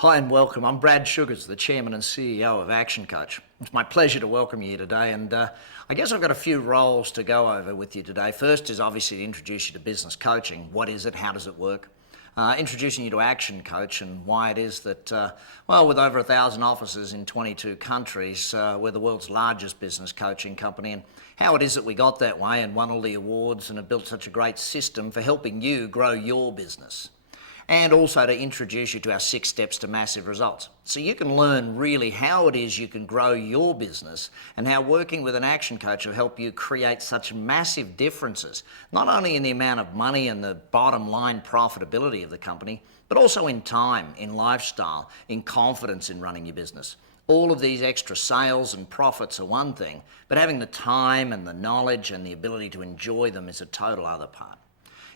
Hi and welcome. I'm Brad Sugars, the Chairman and CEO of ActionCOACH. It's my pleasure to welcome you today, and I guess I've got a few roles to go over with you today. First is obviously to introduce you to business coaching. What is it? How does it work? Introducing you to ActionCOACH and why it is that, with over 1,000 offices in 22 countries, we're the world's largest business coaching company, and how it is that we got that way and won all the awards and have built such a great system for helping you grow your business. And also to introduce you to our 6 steps to massive results. So you can learn really how it is you can grow your business and how working with an action coach will help you create such massive differences, not only in the amount of money and the bottom line profitability of the company, but also in time, in lifestyle, in confidence in running your business. All of these extra sales and profits are one thing, but having the time and the knowledge and the ability to enjoy them is a total other part.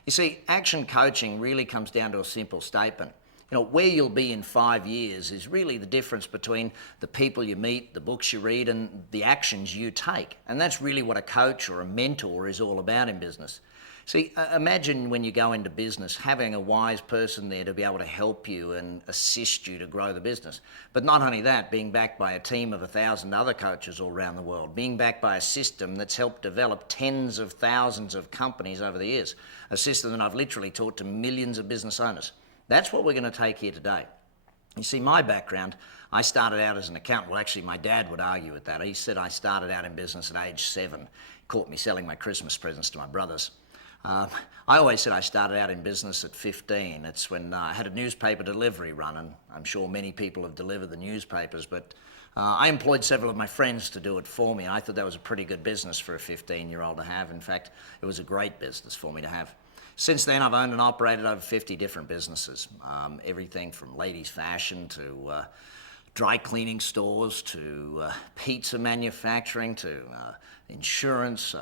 You see, action coaching really comes down to a simple statement. Where you'll be in 5 years is really the difference between the people you meet, the books you read, and the actions you take. And that's really what a coach or a mentor is all about in business. See, imagine when you go into business, having a wise person there to be able to help you and assist you to grow the business. But not only that, being backed by a team of 1,000 other coaches all around the world, being backed by a system that's helped develop tens of thousands of companies over the years, a system that I've literally taught to millions of business owners. That's what we're going to take here today. You see, my background, I started out as an accountant. Well, actually, my dad would argue with that. He said I started out in business at age 7. Caught me selling my Christmas presents to my brothers. I always said I started out in business at 15. It's when I had a newspaper delivery run, and I'm sure many people have delivered the newspapers, but I employed several of my friends to do it for me. I thought that was a pretty good business for a 15-year-old to have. In fact, it was a great business for me to have. Since then, I've owned and operated over 50 different businesses, everything from ladies' fashion to dry cleaning stores to pizza manufacturing to insurance,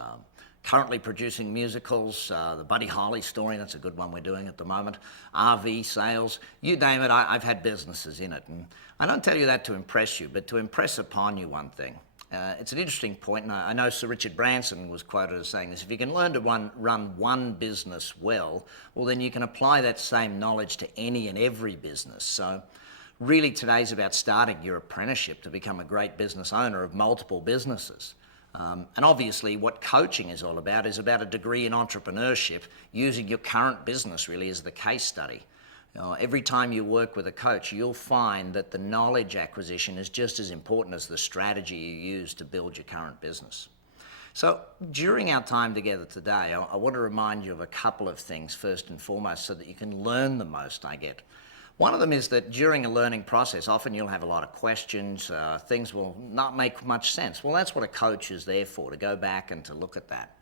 currently producing musicals, the Buddy Holly story, that's a good one we're doing at the moment, RV sales, you name it, I've had businesses in it. And I don't tell you that to impress you, but to impress upon you one thing. It's an interesting point, and I know Sir Richard Branson was quoted as saying this: if you can learn to run one business well, then you can apply that same knowledge to any and every business. So really today's about starting your apprenticeship to become a great business owner of multiple businesses. And obviously what coaching is all about is about a degree in entrepreneurship, using your current business really as the case study. Every time you work with a coach, you'll find that the knowledge acquisition is just as important as the strategy you use to build your current business. So during our time together today, I want to remind you of a couple of things first and foremost so that you can learn the most, I get. One of them is that during a learning process, often you'll have a lot of questions, things will not make much sense. Well, that's what a coach is there for, to go back and to look at that.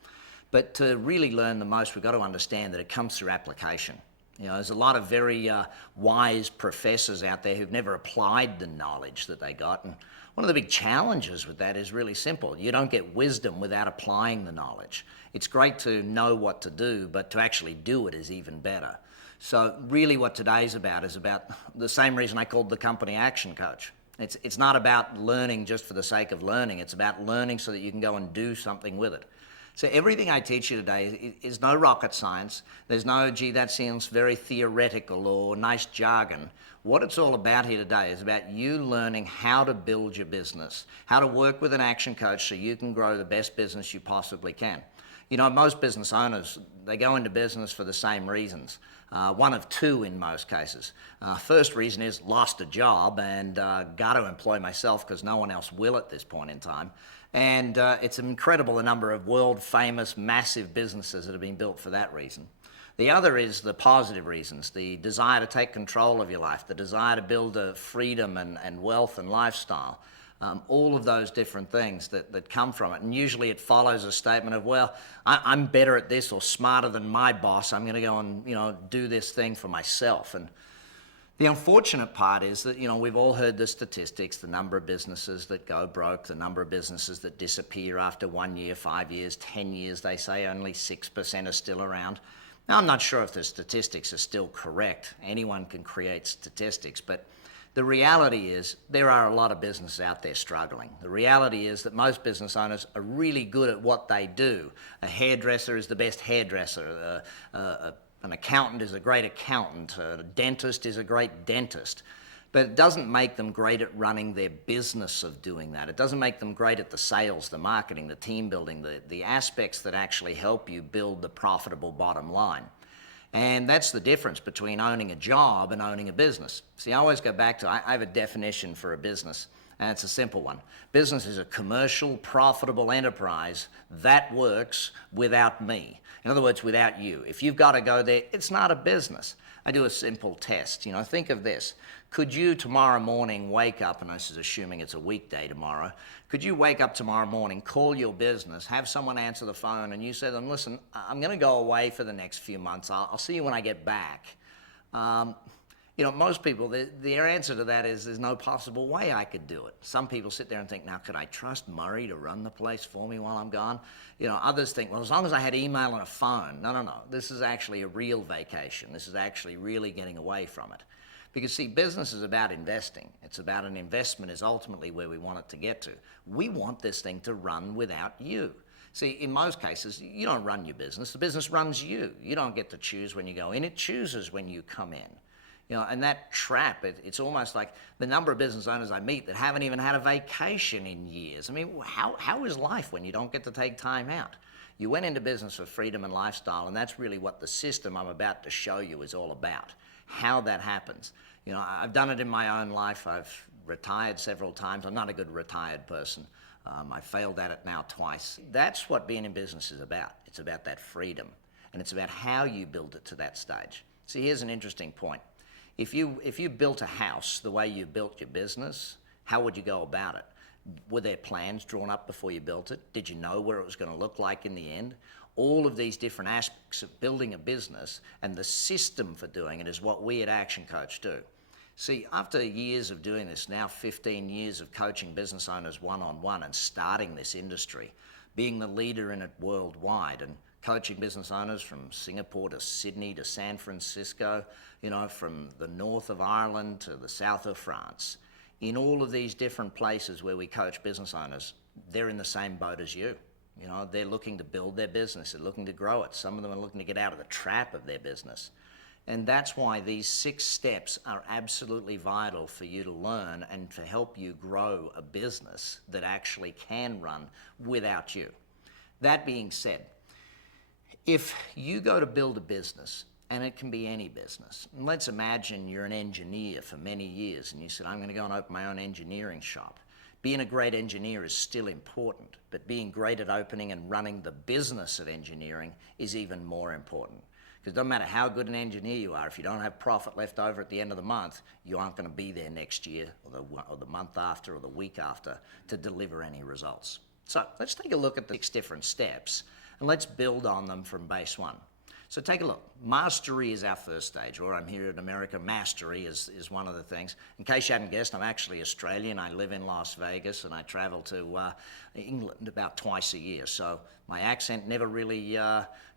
But to really learn the most, we've got to understand that it comes through application. There's a lot of very wise professors out there who've never applied the knowledge that they got. And one of the big challenges with that is really simple. You don't get wisdom without applying the knowledge. It's great to know what to do, but to actually do it is even better. So really what today's about is about the same reason I called the company Action Coach. It's not about learning just for the sake of learning. It's about learning so that you can go and do something with it. So everything I teach you today is no rocket science. There's no, gee, that sounds very theoretical or nice jargon. What it's all about here today is about you learning how to build your business, how to work with an action coach so you can grow the best business you possibly can. Most business owners, they go into business for the same reasons. One of two in most cases. First reason is lost a job and got to employ myself because no one else will at this point in time. And it's incredible the number of world famous massive businesses that have been built for that reason. The other is the positive reasons, the desire to take control of your life, the desire to build a freedom and wealth and lifestyle. All of those different things that come from it. And usually it follows a statement of, well, I'm better at this or smarter than my boss. I'm going to go and do this thing for myself. And the unfortunate part is that, we've all heard the statistics, the number of businesses that go broke, the number of businesses that disappear after 1 year, 5 years, 10 years. They say only 6% are still around. Now, I'm not sure if the statistics are still correct. Anyone can create statistics, but the reality is there are a lot of businesses out there struggling. The reality is that most business owners are really good at what they do. A hairdresser is the best hairdresser. An accountant is a great accountant. A dentist is a great dentist. But it doesn't make them great at running their business of doing that. It doesn't make them great at the sales, the marketing, the team building, the aspects that actually help you build the profitable bottom line. And that's the difference between owning a job and owning a business. See, I always go back to, I have a definition for a business, and it's a simple one. Business is a commercial, profitable enterprise that works without me. In other words, without you. If you've got to go there, it's not a business. I do a simple test. Think of this. Could you tomorrow morning wake up, and this is assuming it's a weekday tomorrow, could you wake up tomorrow morning, call your business, have someone answer the phone, and you say to them, listen, I'm going to go away for the next few months. I'll see you when I get back. Most people, their answer to that is there's no possible way I could do it. Some people sit there and think, now, could I trust Murray to run the place for me while I'm gone? Others think, well, as long as I had email and a phone. No. This is actually a real vacation. This is actually really getting away from it. Because, see, business is about investing. It's about an investment is ultimately where we want it to get to. We want this thing to run without you. See, in most cases, you don't run your business. The business runs you. You don't get to choose when you go in. It chooses when you come in. And that trap, it's almost like the number of business owners I meet that haven't even had a vacation in years. I mean, how is life when you don't get to take time out? You went into business for freedom and lifestyle, and that's really what the system I'm about to show you is all about, how that happens. I've done it in my own life. I've retired several times. I'm not a good retired person. I failed at it now twice. That's what being in business is about. It's about that freedom, and it's about how you build it to that stage. See, here's an interesting point. If you built a house the way you built your business, how would you go about it? Were there plans drawn up before you built it? Did you know where it was going to look like in the end? All of these different aspects of building a business and the system for doing it is what we at ActionCOACH do. See, after years of doing this, now 15 years of coaching business owners one-on-one and starting this industry, being the leader in it worldwide and coaching business owners from Singapore to Sydney to San Francisco, from the north of Ireland to the south of France. In all of these different places where we coach business owners, they're in the same boat as you. They're looking to build their business. They're looking to grow it. Some of them are looking to get out of the trap of their business. And that's why these 6 steps are absolutely vital for you to learn and to help you grow a business that actually can run without you. That being said, if you go to build a business, and it can be any business, and let's imagine you're an engineer for many years and you said, I'm going to go and open my own engineering shop. Being a great engineer is still important, but being great at opening and running the business of engineering is even more important. Because it doesn't matter how good an engineer you are, if you don't have profit left over at the end of the month, you aren't going to be there next year or the month after or the week after to deliver any results. So let's take a look at the 6 different steps and let's build on them from base 1. So take a look. Mastery is our first stage, or I'm here in America, mastery is one of the things. In case you hadn't guessed, I'm actually Australian. I live in Las Vegas and I travel to England about twice a year. So my accent never really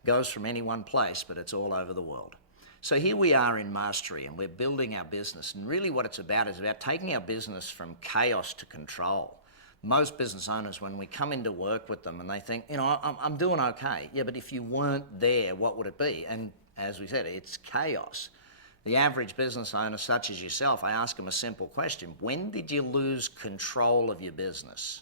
goes from any one place, but it's all over the world. So here we are in mastery and we're building our business. And really what it's about is about taking our business from chaos to control. Most business owners, when we come into work with them and they think, I'm doing okay. Yeah, but if you weren't there, what would it be? And as we said, it's chaos. The average business owner, such as yourself, I ask them a simple question. When did you lose control of your business?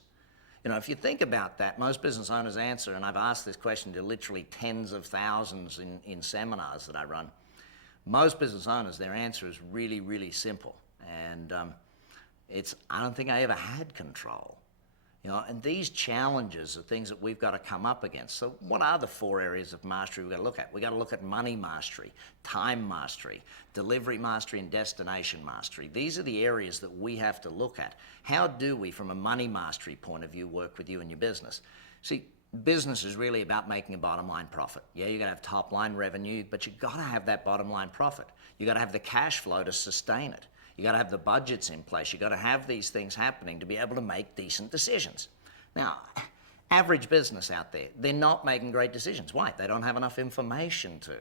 If you think about that, most business owners answer, and I've asked this question to literally tens of thousands in seminars that I run. Most business owners, their answer is really, really simple. And I don't think I ever had control. And these challenges are things that we've got to come up against. So what are the 4 areas of mastery we've got to look at? We've got to look at money mastery, time mastery, delivery mastery, and destination mastery. These are the areas that we have to look at. How do we, from a money mastery point of view, work with you and your business? See, business is really about making a bottom line profit. Yeah, you're going to have top line revenue, but you've got to have that bottom line profit. You've got to have the cash flow to sustain it. You got to have the budgets in place. You got to have these things happening to be able to make decent decisions. Now, average business out there, they're not making great decisions. Why? They don't have enough information to.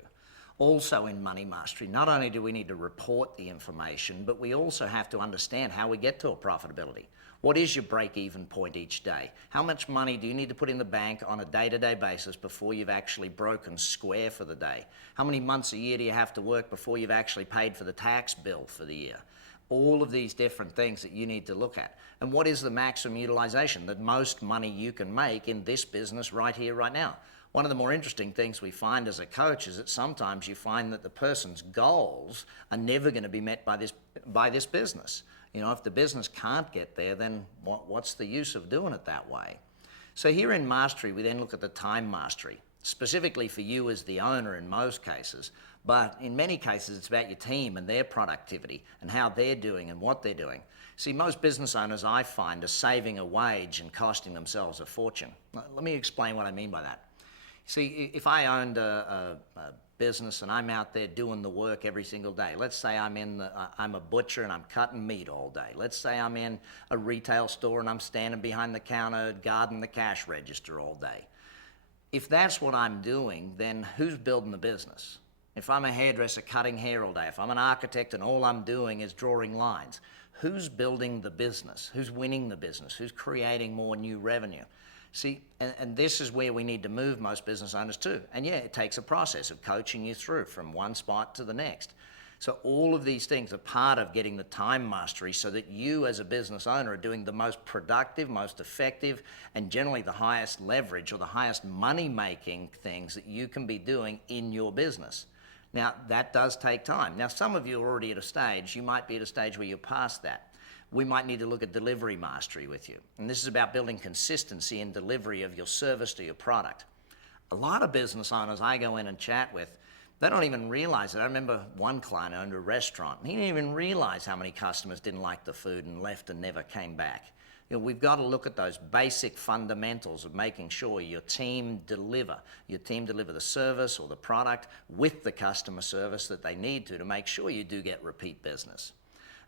Also in money mastery, not only do we need to report the information, but we also have to understand how we get to a profitability. What is your break-even point each day? How much money do you need to put in the bank on a day-to-day basis before you've actually broken square for the day? How many months a year do you have to work before you've actually paid for the tax bill for the year? All of these different things that you need to look at. And what is the maximum utilization, the most money you can make in this business right here, right now? One of the more interesting things we find as a coach is that sometimes you find that the person's goals are never going to be met by this business. You know, if the business can't get there, then what's the use of doing it that way? So here in Mastery, we then look at the time mastery, specifically for you as the owner in most cases, but in many cases it's about your team and their productivity and how they're doing and what they're doing. See, most business owners I find are saving a wage and costing themselves a fortune. Let me explain what I mean by that. See, if I owned a business and I'm out there doing the work every single day, let's say I'm a butcher and I'm cutting meat all day. Let's say I'm in a retail store and I'm standing behind the counter guarding the cash register all day. If that's what I'm doing, then who's building the business? If I'm a hairdresser cutting hair all day, if I'm an architect and all I'm doing is drawing lines, who's building the business? Who's winning the business? Who's creating more new revenue? See, and this is where we need to move most business owners to. And yeah, it takes a process of coaching you through from one spot to the next. So all of these things are part of getting the time mastery so that you as a business owner are doing the most productive, most effective, and generally the highest leverage or the highest money-making things that you can be doing in your business. Now, that does take time. Now, some of you are already at a stage, you might be at a stage where you're past that. We might need to look at delivery mastery with you. And this is about building consistency in delivery of your service to your product. A lot of business owners I go in and chat with, they don't even realize it. I remember one client owned a restaurant. He didn't even realize how many customers didn't like the food and left and never came back. You know, we've got to look at those basic fundamentals of making sure your team deliver the service or the product with the customer service that they need to make sure you do get repeat business.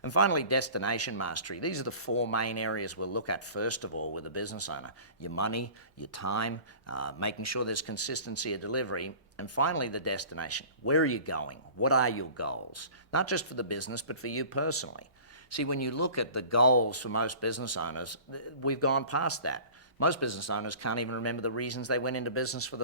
And finally, destination mastery. These are the four main areas we'll look at first of all with a business owner. Your money, your time, making sure there's consistency of delivery, and finally the destination. Where are you going? What are your goals? Not just for the business, but for you personally. See, when you look at the goals for most business owners, we've gone past that. Most business owners can't even remember the reasons they went into business for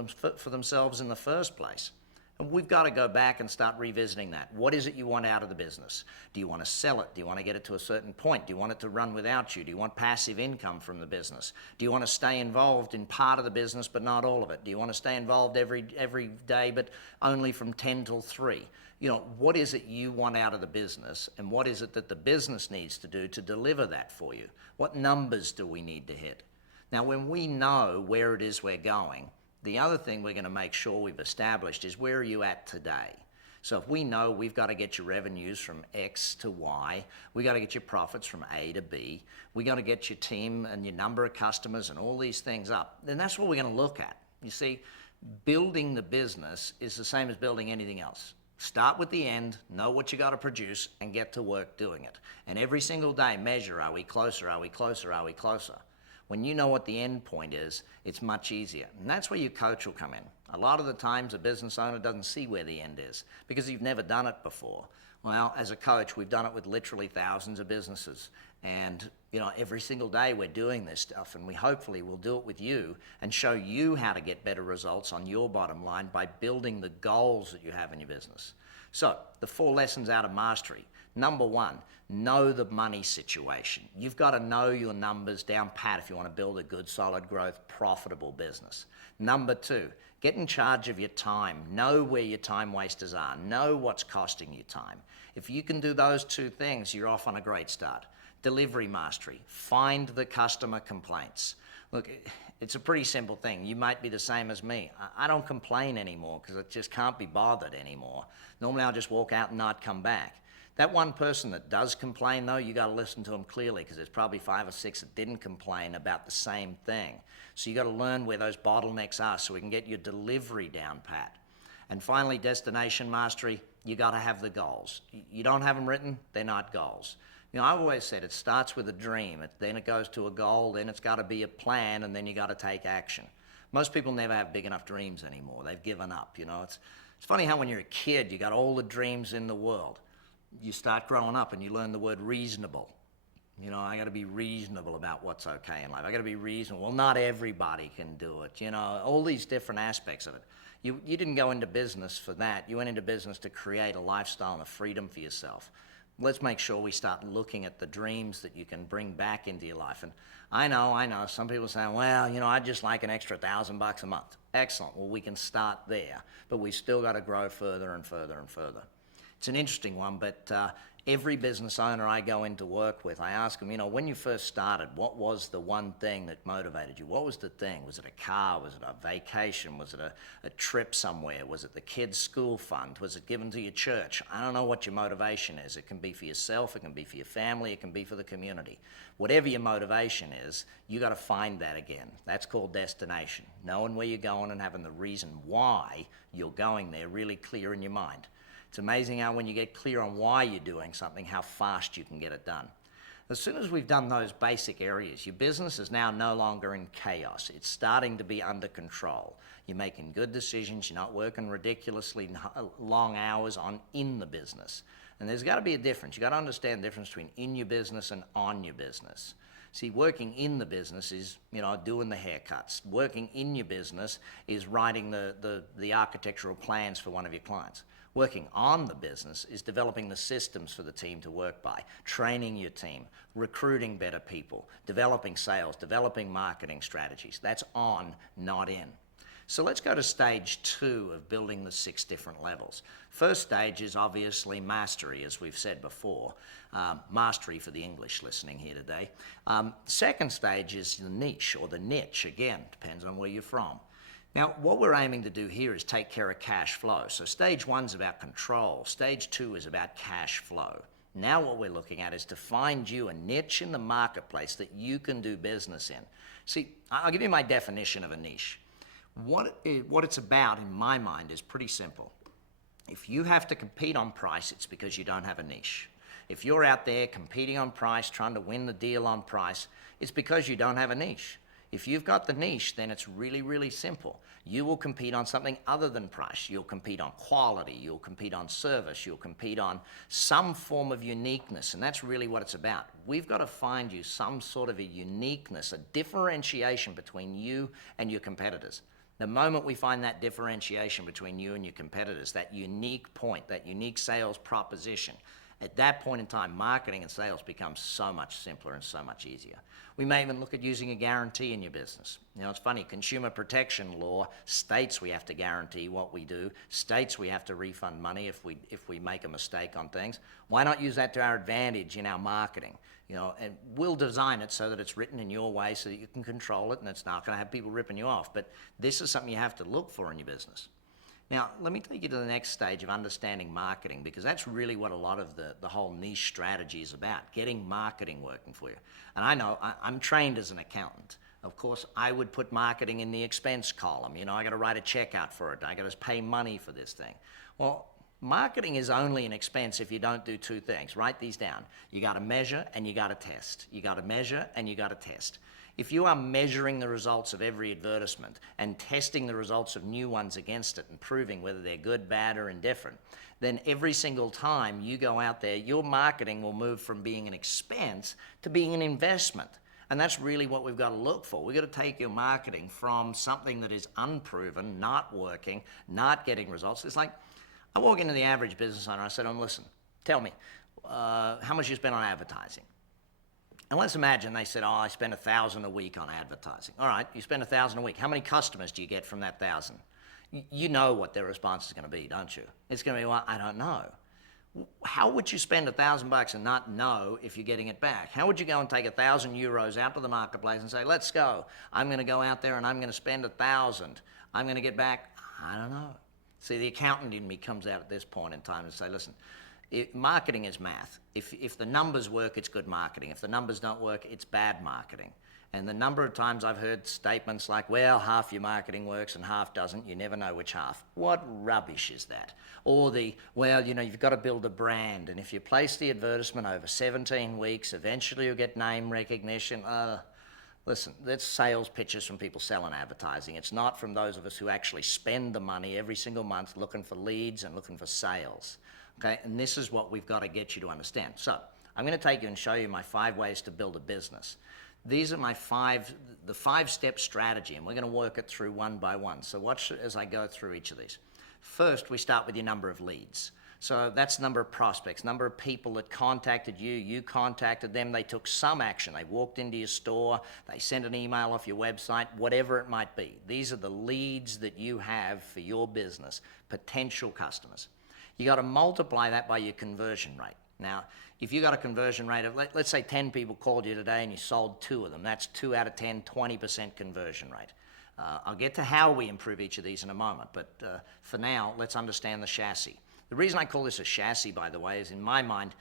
themselves in the first place. And we've got to go back and start revisiting that. What is it you want out of the business? Do you want to sell it? Do you want to get it to a certain point? Do you want it to run without you? Do you want passive income from the business? Do you want to stay involved in part of the business but not all of it? Do you want to stay involved every day but only from 10 till 3? You know, what is it you want out of the business, and what is it that the business needs to do to deliver that for you? What numbers do we need to hit? Now, when we know where it is we're going, the other thing we're going to make sure we've established is where are you at today? So if we know we've got to get your revenues from X to Y, we got to get your profits from A to B, we got to get your team and your number of customers and all these things up, then that's what we're going to look at. You see, building the business is the same as building anything else. Start with the end, know what you got to produce, and get to work doing it. And every single day measure, are we closer, are we closer, are we closer? When you know what the end point is, it's much easier. And that's where your coach will come in. A lot of the times a business owner doesn't see where the end is because you've never done it before. Well, as a coach, we've done it with literally thousands of businesses. And you know, every single day we're doing this stuff, and we hopefully will do it with you and show you how to get better results on your bottom line by building the goals that you have in your business. So, the 4 lessons out of mastery. Number 1, know the money situation. You've got to know your numbers down pat if you want to build a good, solid growth, profitable business. Number 2, get in charge of your time. Know where your time wasters are. Know what's costing you time. If you can do those 2 things, you're off on a great start. Delivery mastery. Find the customer complaints. Look, it's a pretty simple thing. You might be the same as me. I don't complain anymore because I just can't be bothered anymore. Normally I'll just walk out and not come back. That one person that does complain, though, you got to listen to them clearly because there's probably 5 or 6 that didn't complain about the same thing. So you got to learn where those bottlenecks are so we can get your delivery down pat. And finally, destination mastery, you got to have the goals. You don't have them written, they're not goals. You know, I've always said it starts with a dream, then it goes to a goal, then it's got to be a plan, and then you got to take action. Most people never have big enough dreams anymore. They've given up, you know. It's funny how when you're a kid, you got all the dreams in the world. You start growing up and you learn the word reasonable. You know, I got to be reasonable about what's okay in life. I got to be reasonable. Well, not everybody can do it. You know, all these different aspects of it. You didn't go into business for that. You went into business to create a lifestyle and a freedom for yourself. let's make sure we start looking at the dreams that you can bring back into your life. And I know, some people say, well, I'd just like an extra $1,000 a month. Excellent. Well, we can start there, but we still got to grow further and further and further. It's an interesting one, but every business owner I go into work with, I ask them, when you first started, what was the one thing that motivated you? What was the thing? Was it a car? Was it a vacation? Was it a trip somewhere? Was it the kids' school fund? Was it given to your church? I don't know what your motivation is. It can be for yourself, it can be for your family, it can be for the community. Whatever your motivation is, you got to find that again. That's called destination. Knowing where you're going and having the reason why you're going there really clear in your mind. It's amazing how when you get clear on why you're doing something, how fast you can get it done. As soon as we've done those basic areas, your business is now no longer in chaos. It's starting to be under control. You're making good decisions. You're not working ridiculously long hours in the business. And there's got to be a difference. You've got to understand the difference between in your business and on your business. See, working in the business is, doing the haircuts. Working in your business is writing the architectural plans for one of your clients. Working on the business is developing the systems for the team to work by, training your team, recruiting better people, developing sales, developing marketing strategies. That's on, not in. So let's go to stage 2 of building the 6 different levels. First stage is obviously mastery, as we've said before. Mastery for the English listening here today. Second stage is the niche or the niche. Again, depends on where you're from. Now, what we're aiming to do here is take care of cash flow. So stage 1 is about control. Stage 2 is about cash flow. Now what we're looking at is to find you a niche in the marketplace that you can do business in. See, I'll give you my definition of a niche. What it's about, in my mind, is pretty simple. If you have to compete on price, it's because you don't have a niche. If you're out there competing on price, trying to win the deal on price, it's because you don't have a niche. If you've got the niche, then it's really, really simple. You will compete on something other than price. You'll compete on quality. You'll compete on service. You'll compete on some form of uniqueness, and that's really what it's about. We've got to find you some sort of a uniqueness, a differentiation between you and your competitors. The moment we find that differentiation between you and your competitors, that unique point, that unique sales proposition, at that point in time, marketing and sales becomes so much simpler and so much easier. We may even look at using a guarantee in your business. It's funny, consumer protection law states we have to guarantee what we do, states we have to refund money if we make a mistake on things. Why not use that to our advantage in our marketing? And we'll design it so that it's written in your way so that you can control it and it's not going to have people ripping you off. But this is something you have to look for in your business. Now, let me take you to the next stage of understanding marketing, because that's really what a lot of the whole niche strategy is about, getting marketing working for you. And I know, I'm trained as an accountant. Of course, I would put marketing in the expense column. I got to write a check out for it. I got to pay money for this thing. Well, marketing is only an expense if you don't do 2 things. Write these down. You got to measure and you got to test. You got to measure and you got to test. If you are measuring the results of every advertisement and testing the results of new ones against it and proving whether they're good, bad, or indifferent, then every single time you go out there, your marketing will move from being an expense to being an investment. And that's really what we've got to look for. We've got to take your marketing from something that is unproven, not working, not getting results. It's like, I walk into the average business owner, I said, listen, tell me, how much you spend on advertising? And let's imagine they said, I spend $1,000 a week on advertising. All right, you spend $1,000 a week. How many customers do you get from that 1,000? You know what their response is going to be, don't you? It's going to be, well, I don't know. How would you spend $1,000 and not know if you're getting it back? How would you go and take €1,000 out to the marketplace and say, let's go. I'm going to go out there and I'm going to spend 1,000. I'm going to get back, I don't know. See, the accountant in me comes out at this point in time and say, listen, marketing is math. If the numbers work, it's good marketing. If the numbers don't work, it's bad marketing. And the number of times I've heard statements like, well, half your marketing works and half doesn't, you never know which half. What rubbish is that? Or well, you've got to build a brand, and if you place the advertisement over 17 weeks, eventually you'll get name recognition. Listen, that's sales pitches from people selling advertising. It's not from those of us who actually spend the money every single month looking for leads and looking for sales. Okay, and this is what we've got to get you to understand. So I'm going to take you and show you my 5 ways to build a business. These are the 5-step strategy, and we're going to work it through one by one. So watch as I go through each of these. First, we start with your number of leads. So that's the number of prospects, number of people that contacted you, you contacted them, they took some action. They walked into your store, they sent an email off your website, whatever it might be. These are the leads that you have for your business, potential customers. You got to multiply that by your conversion rate. Now, if you got a conversion rate of, let's say 10 people called you today and you sold 2 of them, that's 2 out of 10, 20% conversion rate. I'll get to how we improve each of these in a moment, but for now, let's understand the chassis. The reason I call this a chassis, by the way, is in my mind,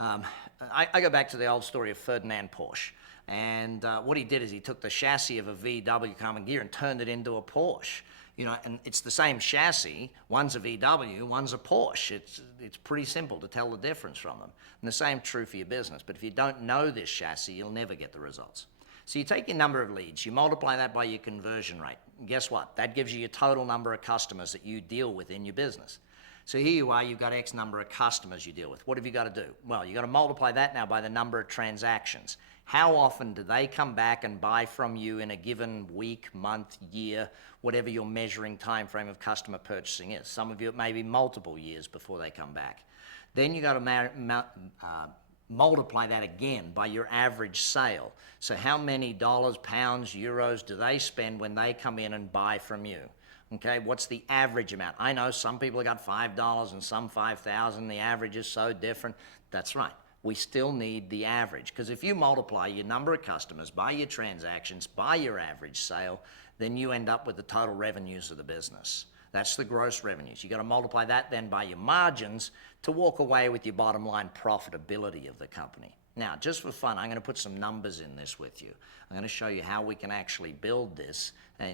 I go back to the old story of Ferdinand Porsche. And what he did is he took the chassis of a VW Common Gear and turned it into a Porsche. You know, and it's the same chassis. One's a VW, one's a Porsche. It's pretty simple to tell the difference from them. And the same true for your business. But if you don't know this chassis, you'll never get the results. So you take your number of leads, you multiply that by your conversion rate. And guess what? That gives you your total number of customers that you deal with in your business. So here you are, you've got X number of customers you deal with. What have you got to do? Well, you've got to multiply that now by the number of transactions. How often do they come back and buy from you in a given week, month, year, whatever your measuring time frame of customer purchasing is? Some of you, it may be multiple years before they come back. Then you've got to multiply that again by your average sale. So how many dollars, pounds, euros do they spend when they come in and buy from you? Okay, what's the average amount? I know some people have got $5 and some $5,000. The average is so different. That's right. We still need the average, because if you multiply your number of customers by your transactions, by your average sale, then you end up with the total revenues of the business. That's the gross revenues. You've got to multiply that then by your margins to walk away with your bottom line profitability of the company. Now, just for fun, I'm going to put some numbers in this with you. I'm going to show you how we can actually build this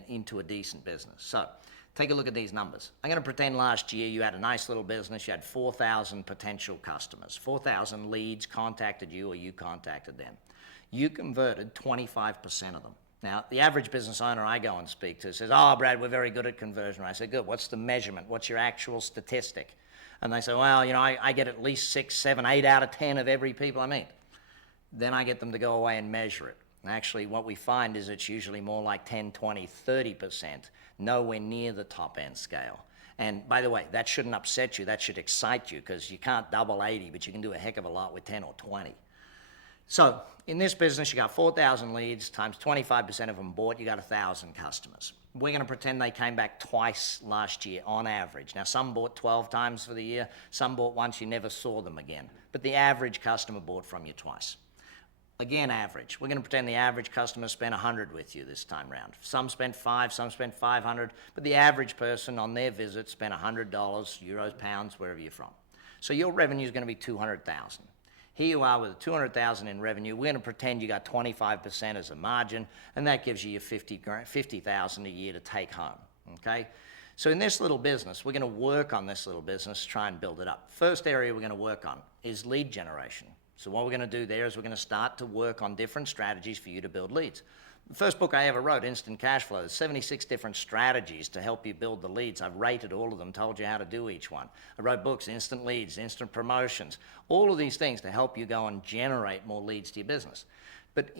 into a decent business. So, take a look at these numbers. I'm going to pretend last year you had a nice little business. You had 4,000 potential customers. 4,000 leads contacted you or you contacted them. You converted 25% of them. Now, the average business owner I go and speak to says, "Oh, Brad, we're very good at conversion." I say, "Good. What's the measurement? What's your actual statistic?" And they say, "Well, you know, I get at least 6, 7, 8 out of 10 of every people I meet." Then I get them to go away and measure it. Actually, what we find is it's usually more like 10, 20, 30%, nowhere near the top end scale. And by the way, that shouldn't upset you. That should excite you, because you can't double 80, but you can do a heck of a lot with 10 or 20. So in this business, you got 4,000 leads times 25% of them bought, you got 1,000 customers. We're going to pretend they came back twice last year on average. Now, some bought 12 times for the year, some bought once, you never saw them again. But the average customer bought from you twice. Again, average. We're going to pretend the average customer spent 100 with you this time round. Some spent 5, some spent 500, but the average person on their visit spent $100, euros, pounds, wherever you're from. So your revenue is going to be 200,000. Here you are with 200,000 in revenue. We're going to pretend you got 25% as a margin, and that gives you your 50,000 a year to take home. Okay? So in this little business, we're going to work on this little business, try and build it up. First area we're going to work on is lead generation. So what we're going to do there is we're going to start to work on different strategies for you to build leads. The first book I ever wrote, Instant Cash Flow, there's 76 different strategies to help you build the leads. I've rated all of them, told you how to do each one. I wrote books, Instant Leads, Instant Promotions, all of these things to help you go and generate more leads to your business. But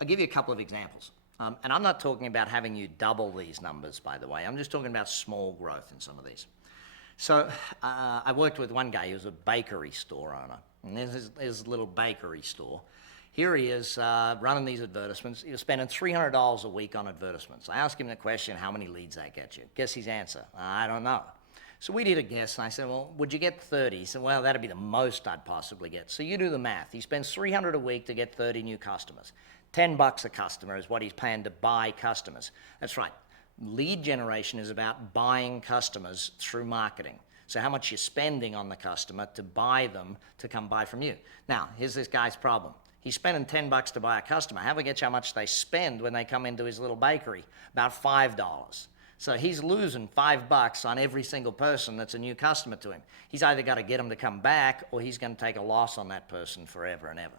I'll give you a couple of examples. And I'm not talking about having you double these numbers, by the way. I'm just talking about small growth in some of these. So I worked with one guy who was a bakery store owner. And there's his little bakery store. Here he is running these advertisements. He was spending $300 a week on advertisements. I asked him the question, how many leads that get you? Guess his answer, I don't know. So we did a guess, and I said, well, would you get 30? He said, well, that'd be the most I'd possibly get. So you do the math. He spends $300 a week to get 30 new customers. $10 a customer is what he's paying to buy customers. That's right. Lead generation is about buying customers through marketing. So how much you're spending on the customer to buy them to come buy from you. Now, here's this guy's problem. He's spending $10 to buy a customer. Have a guess how much they spend when they come into his little bakery? About $5. So he's losing $5 on every single person that's a new customer to him. He's either got to get them to come back, or he's going to take a loss on that person forever and ever.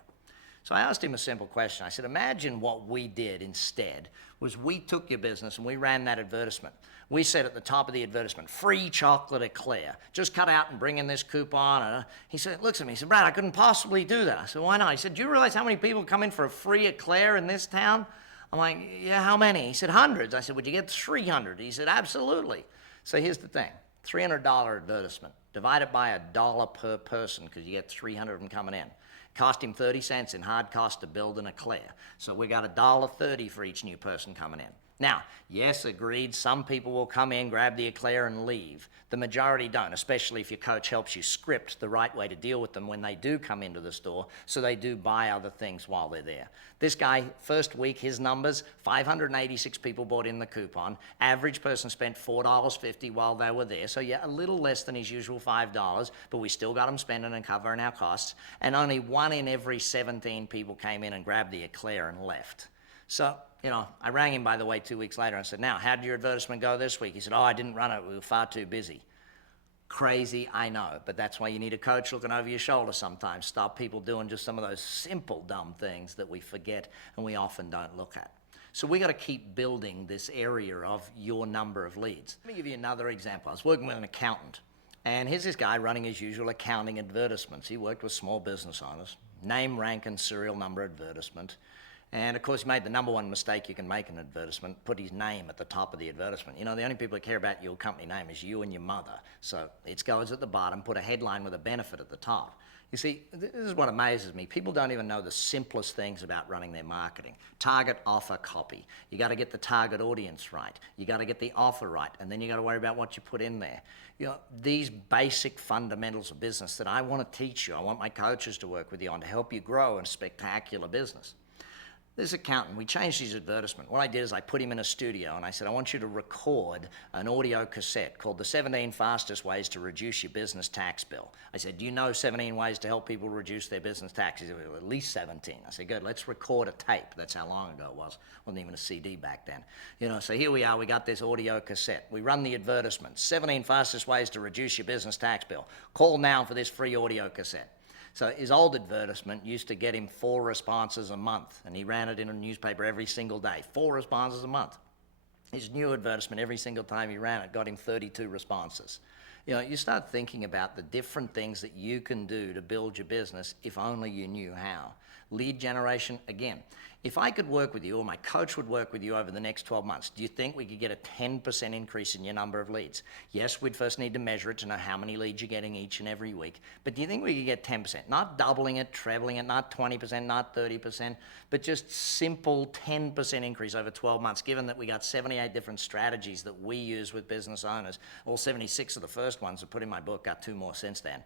So I asked him a simple question. I said, imagine what we did instead was we took your business and we ran that advertisement. We said at the top of the advertisement, free chocolate eclair. Just cut out and bring in this coupon. And he said, looks at me, he said, Brad, I couldn't possibly do that. I said, why not? He said, do you realize how many people come in for a free eclair in this town? I'm like, yeah, how many? He said, hundreds. I said, would you get 300? He said, absolutely. So here's the thing. $300 advertisement. Divide it by $1 per person because you get 300 of them coming in. Cost him 30 cents in hard cost to build an eclair. So we got $1.30 for each new person coming in. Now, yes, agreed, some people will come in, grab the eclair and leave. The majority don't, especially if your coach helps you script the right way to deal with them when they do come into the store, so they do buy other things while they're there. This guy, first week, his numbers, 586 people bought in the coupon. Average person spent $4.50 while they were there, so yeah, a little less than his usual $5, but we still got him spending and covering our costs, and only 1 in every 17 people came in and grabbed the eclair and left. So, I rang him, by the way, 2 weeks later and said, now, how did your advertisement go this week? He said, I didn't run it. We were far too busy. Crazy, I know, but that's why you need a coach looking over your shoulder sometimes. Stop people doing just some of those simple, dumb things that we forget and we often don't look at. So we got to keep building this area of your number of leads. Let me give you another example. I was working with an accountant, and here's this guy running his usual accounting advertisements. He worked with small business owners, name, rank, and serial number advertisement. And of course, he made the number one mistake you can make in an advertisement, put his name at the top of the advertisement. The only people that care about your company name is you and your mother. So it goes at the bottom, put a headline with a benefit at the top. You see, this is what amazes me. People don't even know the simplest things about running their marketing. Target, offer, copy. You got to get the target audience right. You got to get the offer right, and then you got to worry about what you put in there. These basic fundamentals of business that I want to teach you, I want my coaches to work with you on to help you grow a spectacular business. This accountant, we changed his advertisement. What I did is I put him in a studio and I said, I want you to record an audio cassette called The 17 Fastest Ways to Reduce Your Business Tax Bill. I said, do you know 17 ways to help people reduce their business taxes? He said, well, at least 17. I said, good, let's record a tape. That's how long ago it was. Wasn't even a CD back then. So here we are, we got this audio cassette. We run the advertisement, 17 Fastest Ways to Reduce Your Business Tax Bill. Call now for this free audio cassette. So his old advertisement used to get him 4 responses a month, and he ran it in a newspaper every single day, 4 responses a month. His new advertisement, every single time he ran it, got him 32 responses. You start thinking about the different things that you can do to build your business if only you knew how. Lead generation, again, if I could work with you or my coach would work with you over the next 12 months, do you think we could get a 10% increase in your number of leads? Yes, we'd first need to measure it to know how many leads you're getting each and every week, but do you think we could get 10%? Not doubling it, trebling it, not 20%, not 30%, but just simple 10% increase over 12 months, given that we got 78 different strategies that we use with business owners. All 76 of the first ones are put in my book, got 2 more since then.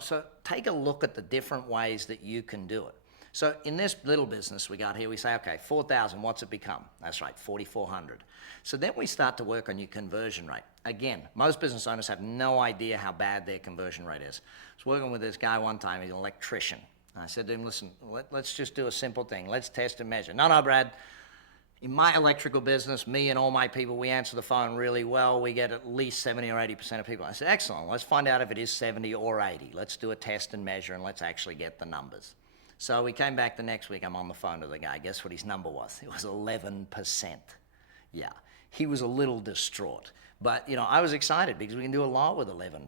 So take a look at the different ways that you can do it. So in this little business we got here, we say, okay, 4,000, what's it become? That's right, 4,400. So then we start to work on your conversion rate. Again, most business owners have no idea how bad their conversion rate is. I was working with this guy one time, he's an electrician. I said to him, listen, let's just do a simple thing. Let's test and measure. No, Brad, in my electrical business, me and all my people, we answer the phone really well. We get at least 70 or 80% of people. I said, excellent, let's find out if it is 70 or 80. Let's do a test and measure and let's actually get the numbers. So we came back the next week, I'm on the phone to the guy. Guess what his number was? It was 11%. Yeah, he was a little distraught. But, I was excited because we can do a lot with 11%.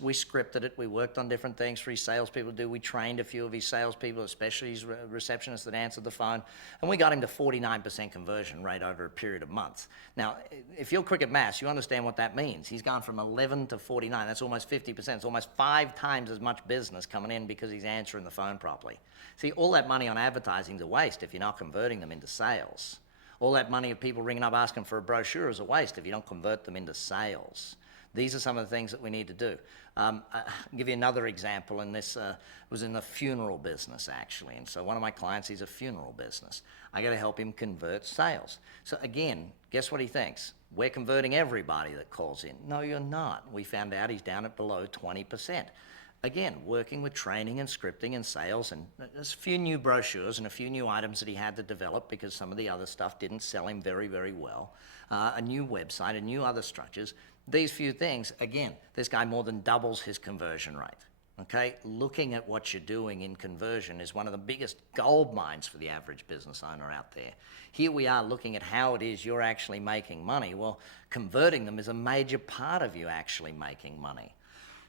We scripted it. We worked on different things for his salespeople to do. We trained a few of his salespeople, especially his receptionists that answered the phone. And we got him to 49% conversion rate over a period of months. Now, if you're quick at maths, you understand what that means. He's gone from 11 to 49. That's almost 50%. It's almost 5 times as much business coming in because he's answering the phone properly. See, all that money on advertising is a waste if you're not converting them into sales. All that money of people ringing up asking for a brochure is a waste if you don't convert them into sales. These are some of the things that we need to do. I'll give you another example, and this was in the funeral business, actually. And so one of my clients, he's a funeral business. I got to help him convert sales. So again, guess what he thinks? We're converting everybody that calls in. No, you're not. We found out he's down at below 20%. Again, working with training and scripting and sales, and there's a few new brochures and a few new items that he had to develop because some of the other stuff didn't sell him very, very well. A new website, a new other structures. These few things, again, this guy more than doubles his conversion rate. Okay, looking at what you're doing in conversion is one of the biggest gold mines for the average business owner out there. Here we are looking at how it is you're actually making money. Well, converting them is a major part of you actually making money.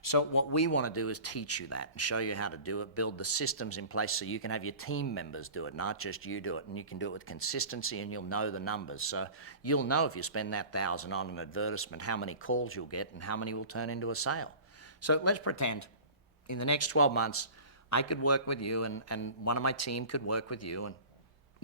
So what we want to do is teach you that and show you how to do it, build the systems in place so you can have your team members do it, not just you do it, and you can do it with consistency and you'll know the numbers. So you'll know if you spend that $1,000 on an advertisement, how many calls you'll get and how many will turn into a sale. So let's pretend in the next 12 months, I could work with you and one of my team could work with you and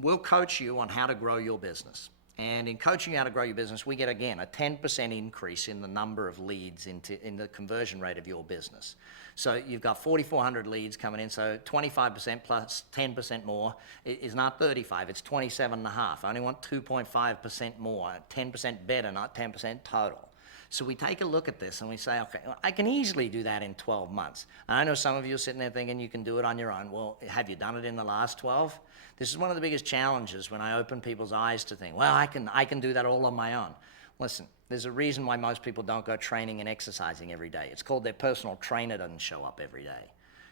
we'll coach you on how to grow your business. And in coaching you how to grow your business, we get, again, a 10% increase in the number of leads in the conversion rate of your business. So you've got 4,400 leads coming in, so 25% plus 10% more is not 35, it's 27.5. I only want 2.5% more, 10% better, not 10% total. So we take a look at this and we say, okay, well, I can easily do that in 12 months. And I know some of you are sitting there thinking you can do it on your own. Well, have you done it in the last 12? This is one of the biggest challenges when I open people's eyes to think, well, I can do that all on my own. Listen, there's a reason why most people don't go training and exercising every day. It's called their personal trainer doesn't show up every day.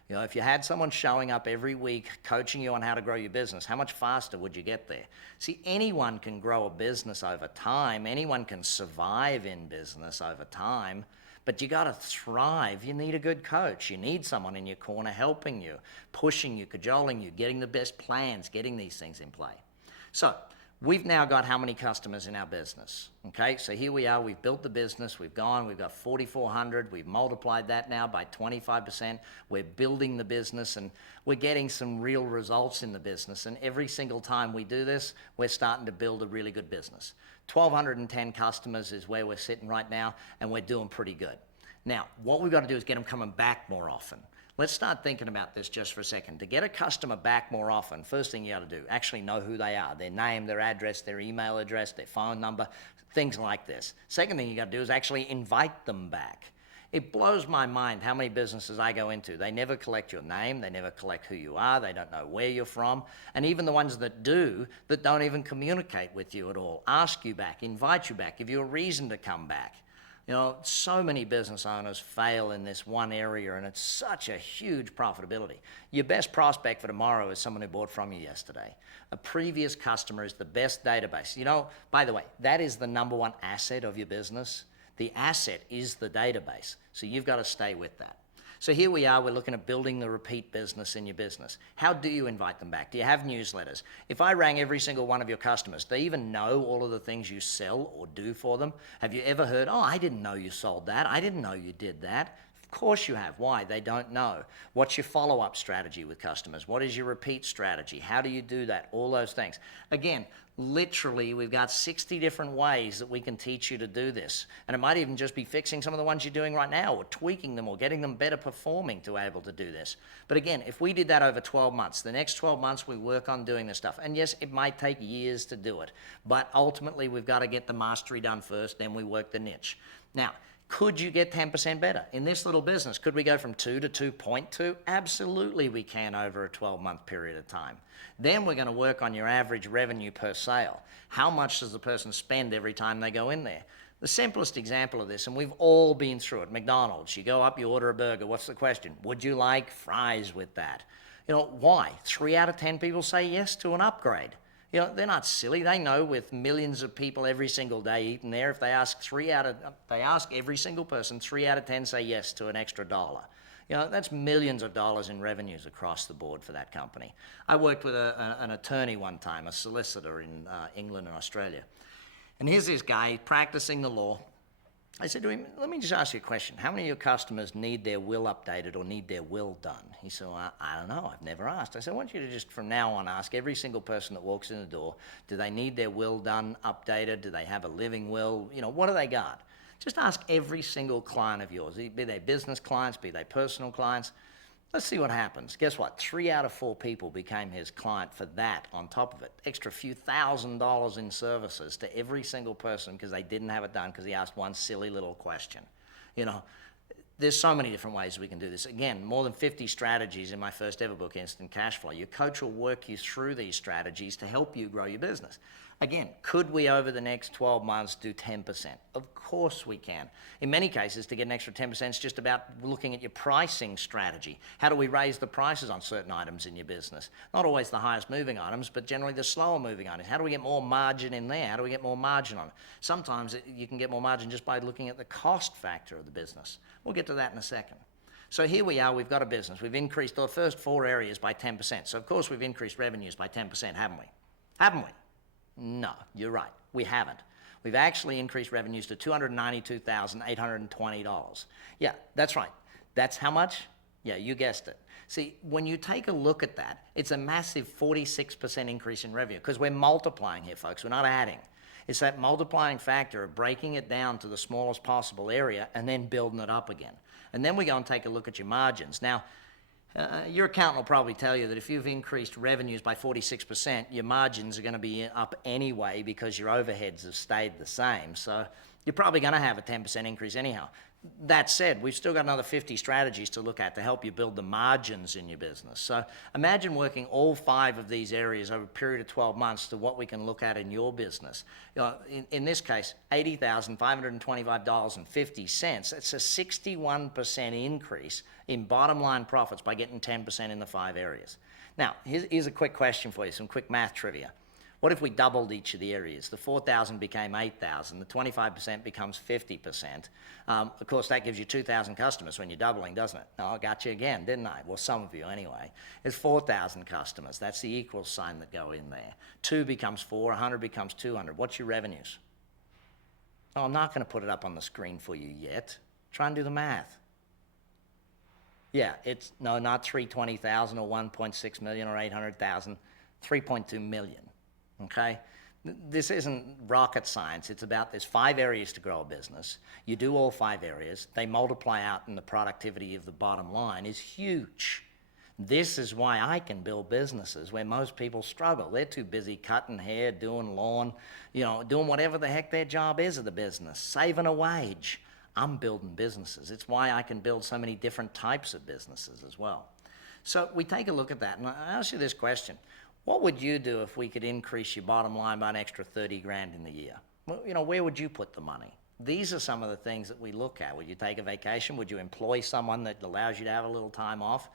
You know, if you had someone showing up every week coaching you on how to grow your business, how much faster would you get there? See, anyone can grow a business over time. Anyone can survive in business over time, but you got to thrive. You need a good coach. You need someone in your corner helping you, pushing you, cajoling you, getting the best plans, getting these things in play. So we've now got how many customers in our business? Okay, so here we are, we've built the business, we've got 4,400, we've multiplied that now by 25%, we're building the business and we're getting some real results in the business, and every single time we do this, we're starting to build a really good business. 1,210 customers is where we're sitting right now, and we're doing pretty good. Now, what we've got to do is get them coming back more often. Let's start thinking about this just for a second. To get a customer back more often, first thing you got to do, actually know who they are, their name, their address, their email address, their phone number, things like this. Second thing you got to do is actually invite them back. It blows my mind how many businesses I go into. They never collect your name, they never collect who you are, they don't know where you're from, and even the ones that do, that don't even communicate with you at all, ask you back, invite you back, give you a reason to come back. You know, so many business owners fail in this one area, and it's such a huge profitability. Your best prospect for tomorrow is someone who bought from you yesterday. A previous customer is the best database. You know, by the way, that is the number one asset of your business. The asset is the database, so you've got to stay with that. So here we are, we're looking at building the repeat business in your business. How do you invite them back? Do you have newsletters? If I rang every single one of your customers, do they even know all of the things you sell or do for them? Have you ever heard, oh, I didn't know you sold that. I didn't know you did that. Of course you have. Why? They don't know. What's your follow-up strategy with customers? What is your repeat strategy? How do you do that? All those things. Again, literally, we've got 60 different ways that we can teach you to do this. And it might even just be fixing some of the ones you're doing right now or tweaking them or getting them better performing to be able to do this. But again, if we did that over 12 months, the next 12 months we work on doing this stuff. And yes, it might take years to do it, but ultimately we've got to get the mastery done first, then we work the niche. Now, could you get 10% better in this little business? Could we go from 2 to 2.2? Absolutely we can over a 12-month period of time. Then we're going to work on your average revenue per sale. How much does the person spend every time they go in there? The simplest example of this, and we've all been through it, McDonald's, you go up, you order a burger. What's the question? Would you like fries with that? You know, why? 3 out of 10 people say yes to an upgrade. You know, they're not silly. They know with millions of people every single day eating there, if they ask every single person, 3 out of 10 say yes to an extra $1. You know, that's millions of dollars in revenues across the board for that company. I worked with an attorney one time, a solicitor in England and Australia. And here's this guy practicing the law. I said to him, let me just ask you a question. How many of your customers need their will updated or need their will done? He said, well, I don't know. I've never asked. I said, I want you to just from now on ask every single person that walks in the door, do they need their will done, updated? Do they have a living will? You know, what do they got? Just ask every single client of yours, be they business clients, be they personal clients. Let's see what happens. Guess what? 3 out of 4 people became his client for that on top of it. Extra few $1,000s in services to every single person because they didn't have it done because he asked one silly little question. You know, there's so many different ways we can do this. Again, more than 50 strategies in my first ever book, Instant Cash Flow. Your coach will work you through these strategies to help you grow your business. Again, could we over the next 12 months do 10%? Of course we can. In many cases, to get an extra 10% is just about looking at your pricing strategy. How do we raise the prices on certain items in your business? Not always the highest moving items, but generally the slower moving items. How do we get more margin in there? How do we get more margin on it? Sometimes you can get more margin just by looking at the cost factor of the business. We'll get to that in a second. So here we are, we've got a business. We've increased the first 4 areas by 10%. So of course we've increased revenues by 10%, haven't we? Haven't we? No, you're right. We haven't. We've actually increased revenues to $292,820. Yeah, that's right. That's how much? Yeah, you guessed it. See, when you take a look at that, it's a massive 46% increase in revenue because we're multiplying here, folks. We're not adding. It's that multiplying factor of breaking it down to the smallest possible area and then building it up again. And then we go and take a look at your margins. Now, your accountant will probably tell you that if you've increased revenues by 46%, your margins are going to be up anyway because your overheads have stayed the same. So you're probably going to have a 10% increase anyhow. That said, we've still got another 50 strategies to look at to help you build the margins in your business. So imagine working all 5 of these areas over a period of 12 months to what we can look at in your business. In this case, $80,525.50. That's a 61% increase in bottom line profits by getting 10% in the 5 areas. Now, here's a quick question for you, some quick math trivia. What if we doubled each of the areas? The 4,000 became 8,000. The 25% becomes 50%. Of course, that gives you 2,000 customers when you're doubling, doesn't it? Oh, I got you again, didn't I? Well, some of you anyway. It's 4,000 customers. That's the equal sign that go in there. 2 becomes 4, 100 becomes 200. What's your revenues? Oh, I'm not going to put it up on the screen for you yet. Try and do the math. Yeah, it's, no, not 320,000 or 1.6 million or 800,000, 3.2 million. Okay? This isn't rocket science. It's about there's 5 areas to grow a business. You do all 5 areas. They multiply out, and the productivity of the bottom line is huge. This is why I can build businesses where most people struggle. They're too busy cutting hair, doing lawn, doing whatever the heck their job is of the business, saving a wage. I'm building businesses. It's why I can build so many different types of businesses as well. So we take a look at that, and I ask you this question. What would you do if we could increase your bottom line by an extra 30 grand in the year? Well, where would you put the money? These are some of the things that we look at. Would you take a vacation? Would you employ someone that allows you to have a little time off?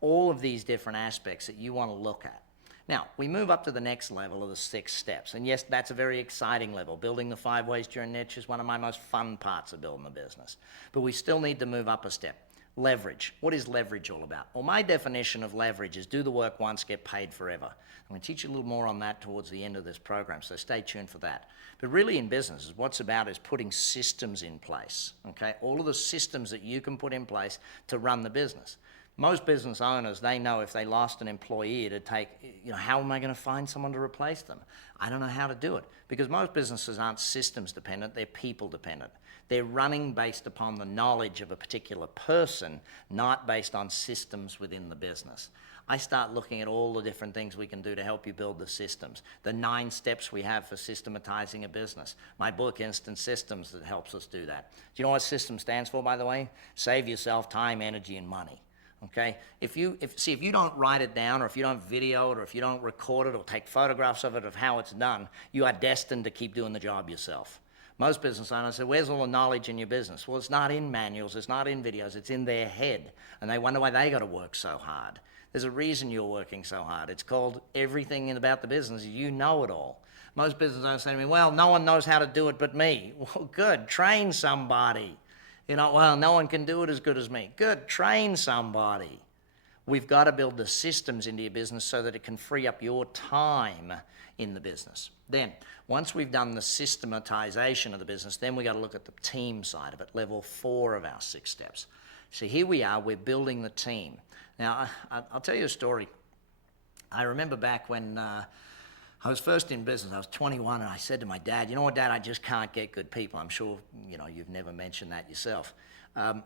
All of these different aspects that you want to look at. Now, we move up to the next level of the 6 steps. And yes, that's a very exciting level. Building the 5 ways to your niche is one of my most fun parts of building a business. But we still need to move up a step. Leverage. What is leverage all about? Well, my definition of leverage is do the work once, get paid forever. I'm going to teach you a little more on that towards the end of this program, so stay tuned for that. But really in business, what's about is putting systems in place, okay? All of the systems that you can put in place to run the business. Most business owners, they know if they lost an employee, it'd take, how am I going to find someone to replace them? I don't know how to do it because most businesses aren't systems dependent, they're people dependent. They're running based upon the knowledge of a particular person, not based on systems within the business. I start looking at all the different things we can do to help you build the systems, the 9 steps we have for systematizing a business. My book, Instant Systems, that helps us do that. Do you know what SYSTEM stands for, by the way? Save yourself time, energy, and money. Okay? If you don't write it down, or if you don't video it, or if you don't record it, or take photographs of it of how it's done, you are destined to keep doing the job yourself. Most business owners say, where's all the knowledge in your business? Well, it's not in manuals, it's not in videos, it's in their head. And they wonder why they got to work so hard. There's a reason you're working so hard. It's called everything about the business. You know it all. Most business owners say to me, well, no one knows how to do it but me. Well, good, train somebody. Well, no one can do it as good as me. Good, train somebody. We've got to build the systems into your business so that it can free up your time in the business. Then, once we've done the systematization of the business, then we got to look at the team side of it, level 4 of our 6 steps. So here we are, we're building the team. Now, I'll tell you a story. I remember back when I was first in business, I was 21, and I said to my dad, you know what, Dad, I just can't get good people. I'm sure, you've never mentioned that yourself. I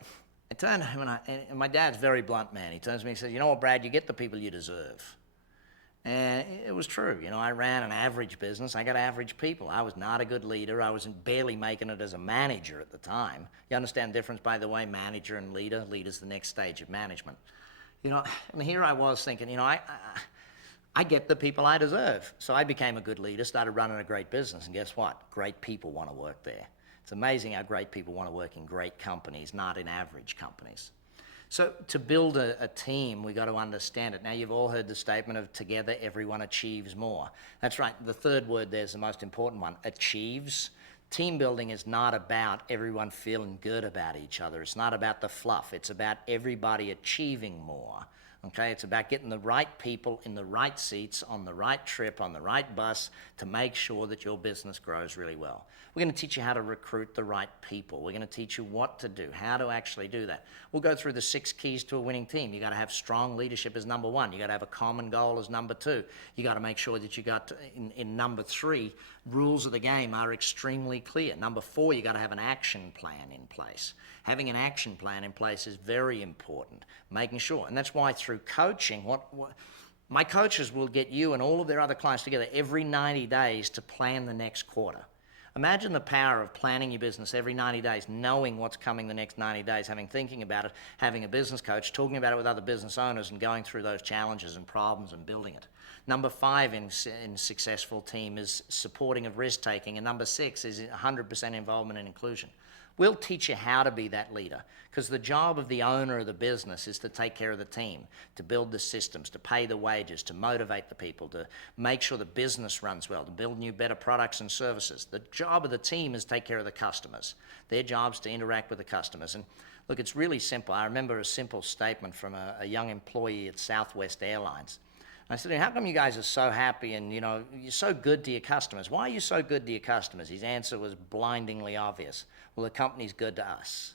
turned to him, and my dad's a very blunt man. He turns to me and says, you know what, Brad, you get the people you deserve. And it was true. I ran an average business. I got average people. I was not a good leader. I was barely making it as a manager at the time. You understand the difference, by the way, manager and leader? Leader's the next stage of management. And here I was thinking, I get the people I deserve. So I became a good leader, started running a great business, and guess what? Great people want to work there. It's amazing how great people want to work in great companies, not in average companies. So to build a team, we've got to understand it. Now, you've all heard the statement of together everyone achieves more. That's right. The third word there is the most important one, achieves. Team building is not about everyone feeling good about each other. It's not about the fluff. It's about everybody achieving more. Okay, it's about getting the right people in the right seats, on the right trip, on the right bus to make sure that your business grows really well. We're going to teach you how to recruit the right people. We're going to teach you what to do, how to actually do that. We'll go through the 6 keys to a winning team. You got to have strong leadership as number 1. You got to have a common goal as number 2. You got to make sure that you got in number 3, rules of the game are extremely clear. Number 4, you got to have an action plan in place. Having an action plan in place is very important. Making sure, and that's why through coaching, my coaches will get you and all of their other clients together every 90 days to plan the next quarter. Imagine the power of planning your business every 90 days, knowing what's coming the next 90 days, thinking about it, having a business coach, talking about it with other business owners and going through those challenges and problems and building it. Number 5 in successful team is supporting of risk taking, and number 6 is 100% involvement and inclusion. We'll teach you how to be that leader, because the job of the owner of the business is to take care of the team, to build the systems, to pay the wages, to motivate the people, to make sure the business runs well, to build new, better products and services. The job of the team is to take care of the customers. Their job's to interact with the customers. And look, it's really simple. I remember a simple statement from a young employee at Southwest Airlines. I said, how come you guys are so happy and, you're so good to your customers? Why are you so good to your customers? His answer was blindingly obvious. Well, the company's good to us.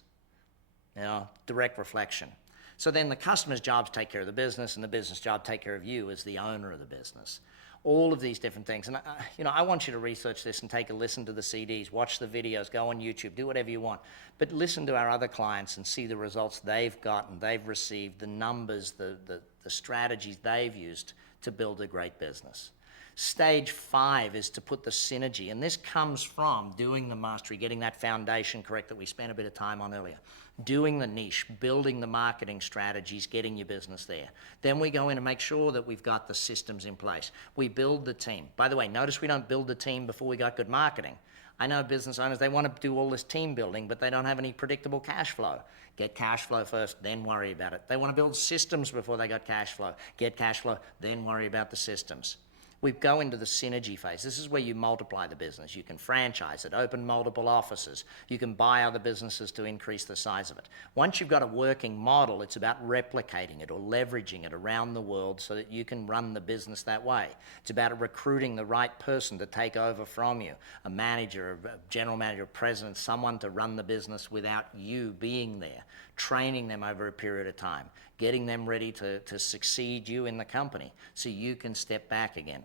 Direct reflection. So then the customer's job is to take care of the business, and the business job to take care of you as the owner of the business. All of these different things. And, I want you to research this and take a listen to the CDs, watch the videos, go on YouTube, do whatever you want. But listen to our other clients and see the results they've gotten, they've received, the numbers, the strategies they've used to build a great business. Stage 5 is to put the synergy, and this comes from doing the mastery, getting that foundation correct that we spent a bit of time on earlier. Doing the niche, building the marketing strategies, getting your business there. Then we go in and make sure that we've got the systems in place. We build the team. By the way, notice we don't build the team before we got good marketing. I know business owners, they want to do all this team building, but they don't have any predictable cash flow. Get cash flow first, then worry about it. They want to build systems before they got cash flow. Get cash flow, then worry about the systems. We go into the synergy phase. This is where you multiply the business. You can franchise it, open multiple offices. You can buy other businesses to increase the size of it. Once you've got a working model, it's about replicating it or leveraging it around the world so that you can run the business that way. It's about recruiting the right person to take over from you, a manager, a general manager, a president, someone to run the business without you being there, training them over a period of time, getting them ready to succeed you in the company so you can step back again.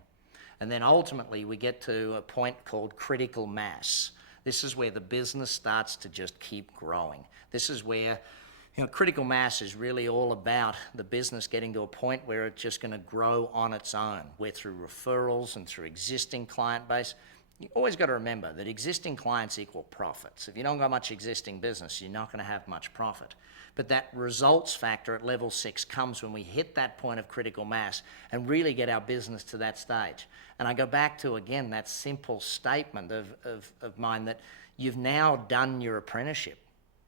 And then ultimately we get to a point called critical mass. This is where the business starts to just keep growing. This is where critical mass is really all about the business getting to a point where it's just going to grow on its own, where through referrals and through existing client base. You always got to remember that existing clients equal profits. If you don't got much existing business, you're not going to have much profit. But that results factor at level 6 comes when we hit that point of critical mass and really get our business to that stage. And I go back to, again, that simple statement of mine that you've now done your apprenticeship.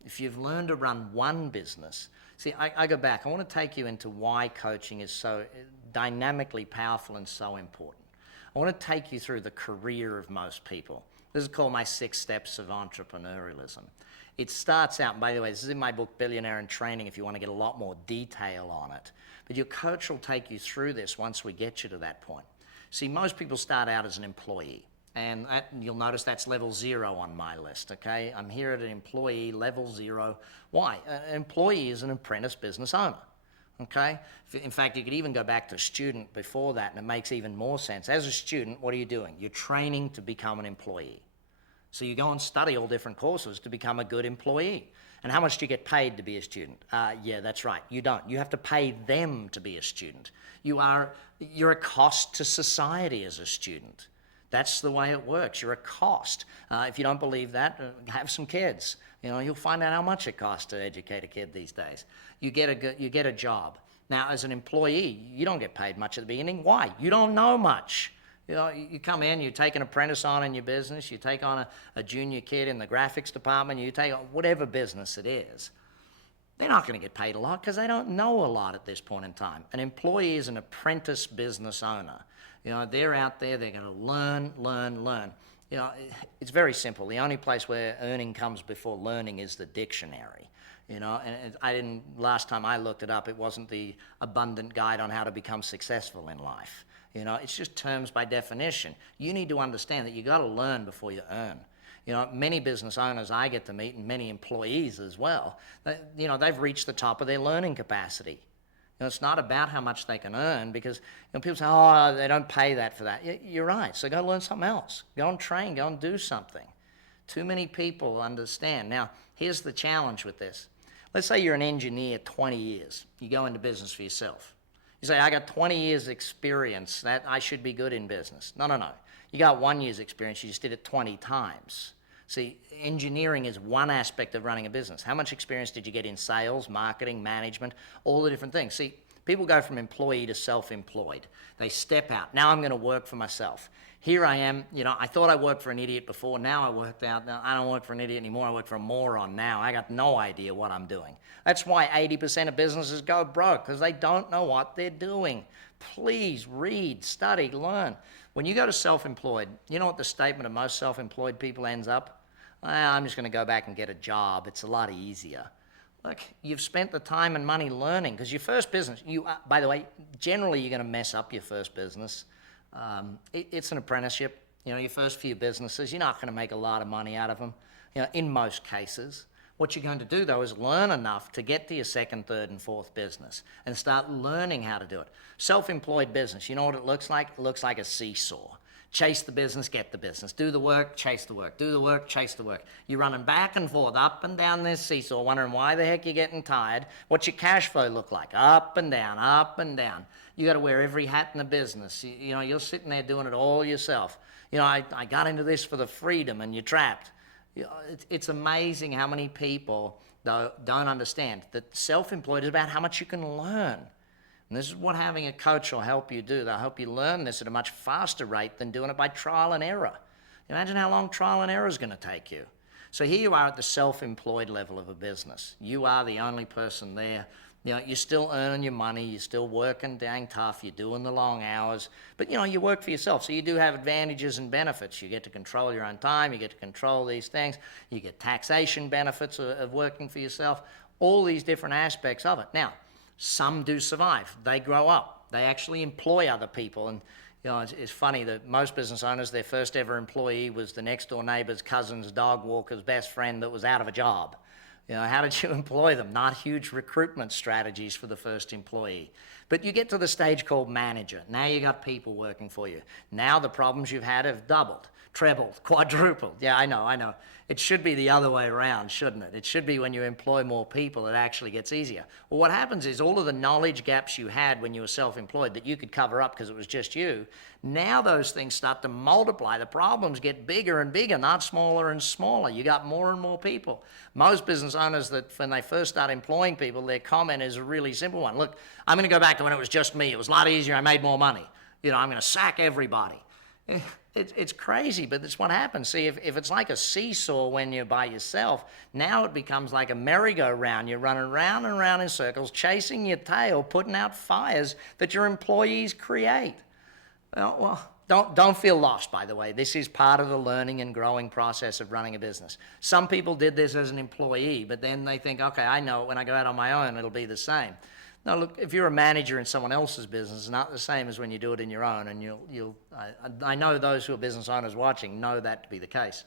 If you've learned to run one business, see, I go back. I want to take you into why coaching is so dynamically powerful and so important. I want to take you through the career of most people. This is called my 6 steps of entrepreneurialism. It starts out, and by the way, this is in my book, Billionaire in Training, if you want to get a lot more detail on it. But your coach will take you through this once we get you to that point. See, most people start out as an employee, and you'll notice that's level 0 on my list, okay? I'm here at an employee, level 0. Why? An employee is an apprentice business owner. Okay? In fact, you could even go back to student before that, and it makes even more sense. As a student, what are you doing? You're training to become an employee. So you go and study all different courses to become a good employee. And how much do you get paid to be a student? Yeah, that's right. You don't. You have to pay them to be a student. You're a cost to society as a student. That's the way it works. You're a cost. If you don't believe that, have some kids. You'll find out how much it costs to educate a kid these days. You get a job. Now, as an employee, you don't get paid much at the beginning. Why? You don't know much. You come in, you take an apprentice on in your business, you take on a junior kid in the graphics department, you take on whatever business it is. They're not going to get paid a lot because they don't know a lot at this point in time. An employee is an apprentice business owner. They're out there, they're going to learn. It's very simple. The only place where earning comes before learning is the dictionary. And last time I looked it up, it wasn't the abundant guide on how to become successful in life. It's just terms by definition. You need to understand that you got to learn before you earn. Many business owners I get to meet, and many employees as well, they've reached the top of their learning capacity. It's not about how much they can earn, because people say, oh, they don't pay that for that. You're right, so go learn something else. Go and train, go and do something. Too many people understand. Now, here's the challenge with this. Let's say you're an engineer 20 years. You go into business for yourself. You say, I got 20 years experience, that I should be good in business. No. You got 1 year's experience, you just did it 20 times. See, engineering is one aspect of running a business. How much experience did you get in sales, marketing, management, all the different things? See, people go from employee to self-employed. They step out. Now I'm going to work for myself. Here I am, I thought I worked for an idiot before. Now I worked out, now I don't work for an idiot anymore. I work for a moron now. I got no idea what I'm doing. That's why 80% of businesses go broke, because they don't know what they're doing. Please read, study, learn. When you go to self-employed, you know what the statement of most self-employed people ends up? I'm just going to go back and get a job. It's a lot easier. Look, you've spent the time and money learning, because your first business, by the way, generally you're going to mess up your first business. It's an apprenticeship. Your first few businesses, you're not going to make a lot of money out of them, in most cases. What you're going to do, though, is learn enough to get to your second, third, and fourth business and start learning how to do it. Self-employed business, you know what it looks like? It looks like a seesaw. Chase the business, get the business. Do the work, chase the work. Do the work, chase the work. You're running back and forth, up and down this seesaw, wondering why the heck you're getting tired. What's your cash flow look like? Up and down, up and down. You got to wear every hat in the business. You're sitting there doing it all yourself. I got into this for the freedom, and you're trapped. It's amazing how many people don't understand that self-employed is about how much you can learn. And this is what having a coach will help you do. They'll help you learn this at a much faster rate than doing it by trial and error. Imagine how long trial and error is going to take you. So here you are at the self-employed level of a business. You are the only person there. You're still earning your money, you're still working dang tough, you're doing the long hours, but you work for yourself, so you do have advantages and benefits. You get to control your own time, you get to control these things, you get taxation benefits of working for yourself, all these different aspects of it. Now, some do survive. They grow up. They actually employ other people, and it's funny that most business owners, their first ever employee was the next door neighbor's cousin's dog walker's best friend that was out of a job. How did you employ them? Not huge recruitment strategies for the first employee. But you get to the stage called manager. Now you got people working for you. Now the problems you've had have doubled, trebled, quadrupled. Yeah, I know. It should be the other way around, shouldn't it? It should be when you employ more people, it actually gets easier. Well, what happens is all of the knowledge gaps you had when you were self-employed that you could cover up because it was just you, now those things start to multiply. The problems get bigger and bigger, not smaller and smaller. You got more and more people. Most business owners that when they first start employing people, their comment is a really simple one. Look, I'm going to go back to when it was just me. It was a lot easier. I made more money. I'm going to sack everybody. It's crazy, but that's what happens. See, if it's like a seesaw when you're by yourself, now it becomes like a merry-go-round. You're running round and round in circles, chasing your tail, putting out fires that your employees create. Well, don't feel lost, by the way. This is part of the learning and growing process of running a business. Some people did this as an employee, but then they think, okay, I know when I go out on my own, it'll be the same. Now, look, if you're a manager in someone else's business, it's not the same as when you do it in your own, and I know those who are business owners watching know that to be the case.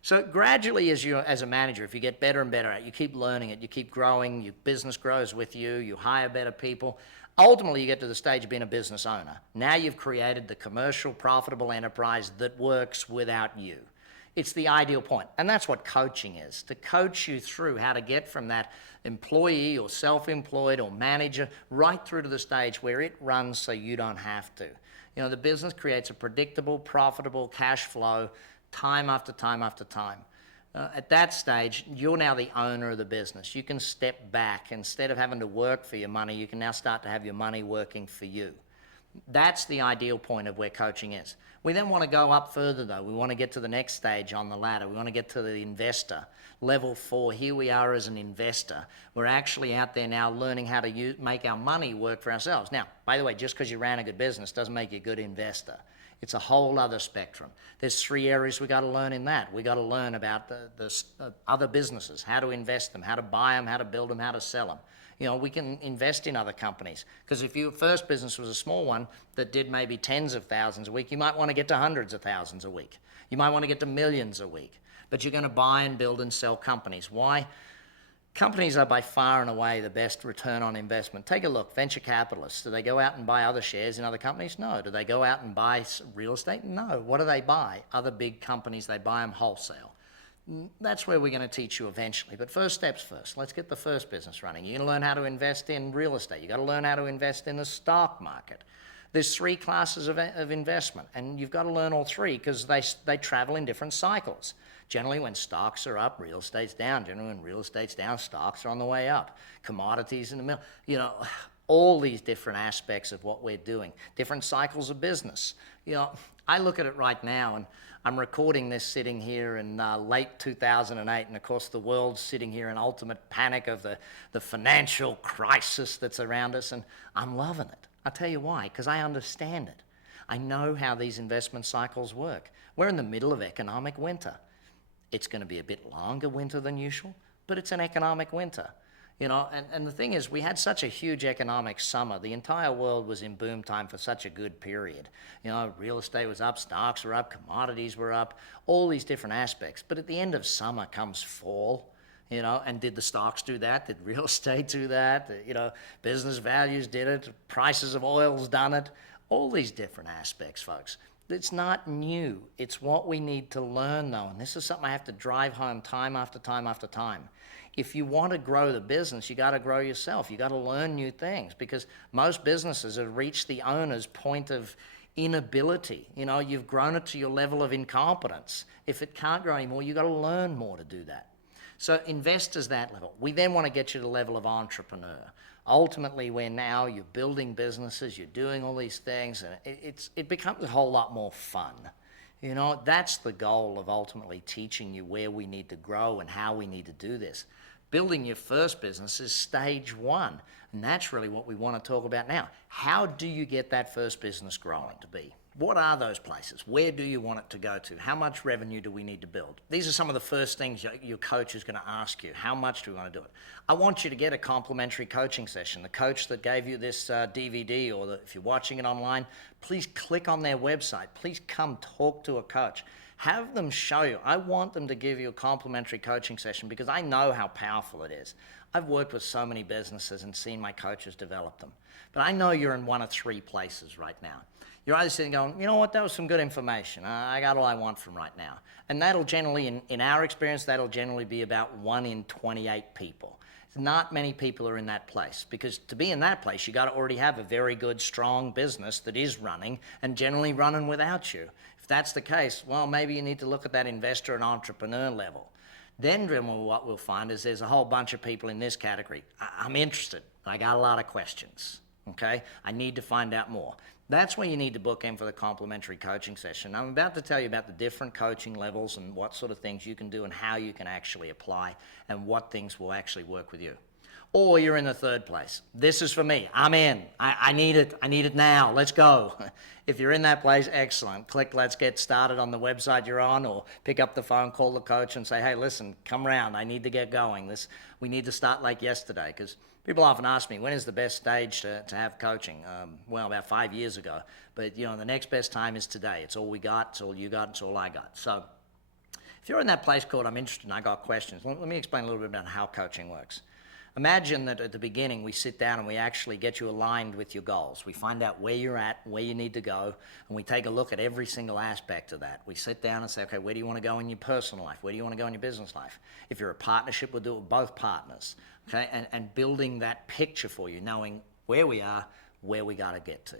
So gradually, as a manager, if you get better and better at it, you keep learning it, you keep growing, your business grows with you, you hire better people. Ultimately, you get to the stage of being a business owner. Now you've created the commercial, profitable enterprise that works without you. It's the ideal point. And that's what coaching is, to coach you through how to get from that employee or self-employed or manager right through to the stage where it runs so you don't have to. The business creates a predictable, profitable cash flow time after time after time. At that stage, you're now the owner of the business. You can step back. Instead of having to work for your money, you can now start to have your money working for you. That's the ideal point of where coaching is. We then want to go up further though. We want to get to the next stage on the ladder. We want to get to the investor. Level 4, here we are as an investor. We're actually out there now learning how to make our money work for ourselves. Now, by the way, just because you ran a good business doesn't make you a good investor. It's a whole other spectrum. There's 3 areas we got to learn in that. We got to learn about the other businesses, how to invest them, how to buy them, how to build them, how to sell them. We can invest in other companies, because if your first business was a small one that did maybe tens of thousands a week, you might want to get to hundreds of thousands a week. You might want to get to millions a week, but you're going to buy and build and sell companies. Why? Companies are by far and away the best return on investment. Take a look, venture capitalists, do they go out and buy other shares in other companies? No. Do they go out and buy real estate? No. What do they buy? Other big companies, they buy them wholesale. That's where we're going to teach you eventually. But first steps first. Let's get the first business running. You're going to learn how to invest in real estate. You've got to learn how to invest in the stock market. There's 3 classes of investment, and you've got to learn all 3 because they travel in different cycles. Generally, when stocks are up, real estate's down. Generally, when real estate's down, stocks are on the way up. Commodities in the middle. All these different aspects of what we're doing. Different cycles of business. I look at it right now, and I'm recording this sitting here in late 2008, and of course the world's sitting here in ultimate panic of the financial crisis that's around us, and I'm loving it. I'll tell you why, because I understand it. I know how these investment cycles work. We're in the middle of economic winter. It's going to be a bit longer winter than usual, but it's an economic winter. And the thing is, we had such a huge economic summer. The entire world was in boom time for such a good period. Real estate was up, stocks were up, commodities were up, all these different aspects. But at the end of summer comes fall, and did the stocks do that? Did real estate do that? Business values did it. Prices of oil's done it. All these different aspects, folks. It's not new. It's what we need to learn, though. And this is something I have to drive home time after time after time. If you want to grow the business, you got to grow yourself. You got to learn new things, because most businesses have reached the owner's point of inability. You've grown it to your level of incompetence. If it can't grow anymore, you got to learn more to do that. So investors that level. We then want to get you to the level of entrepreneur. Ultimately, where now you're building businesses, you're doing all these things, and it becomes a whole lot more fun. That's the goal of ultimately teaching you where we need to grow and how we need to do this. Building your first business is stage 1, and that's really what we want to talk about now. How do you get that first business growing to be? What are those places? Where do you want it to go to? How much revenue do we need to build? These are some of the first things your coach is going to ask you. How much do we want to do it? I want you to get a complimentary coaching session. The coach that gave you this DVD, or if you're watching it online, please click on their website. Please come talk to a coach. Have them show you. I want them to give you a complimentary coaching session, because I know how powerful it is. I've worked with so many businesses and seen my coaches develop them. But I know you're in one of 3 places right now. You're either sitting going, you know what, that was some good information. I got all I want from right now. And that'll generally, in our experience, that'll generally be about 1 in 28 people. Not many people are in that place, because to be in that place, you got to already have a very good, strong business that is running, and generally running without you. If that's the case, well, maybe you need to look at that investor and entrepreneur level. Then what we'll find is there's a whole bunch of people in this category. I'm interested. I got a lot of questions. Okay? I need to find out more. That's where you need to book in for the complimentary coaching session. I'm about to tell you about the different coaching levels and what sort of things you can do and how you can actually apply and what things will actually work with you. Or you're in the third place. This is for me. I'm in. I need it. I need it now. Let's go. If you're in that place, excellent. Click let's get started on the website you're on, or pick up the phone, call the coach and say, hey, listen, come around. I need to get going. We need to start like yesterday, because people often ask me, when is the best stage to have coaching? Well, about 5 years ago. But, the next best time is today. It's all we got. It's all you got. It's all I got. So if you're in that place called I'm interested and I got questions, let me explain a little bit about how coaching works. Imagine that at the beginning we sit down and we actually get you aligned with your goals. We find out where you're at, where you need to go, and we take a look at every single aspect of that. We sit down and say, okay, where do you want to go in your personal life? Where do you want to go in your business life? If you're a partnership, we'll do it with both partners, okay? And building that picture for you, knowing where we are, where we got to get to.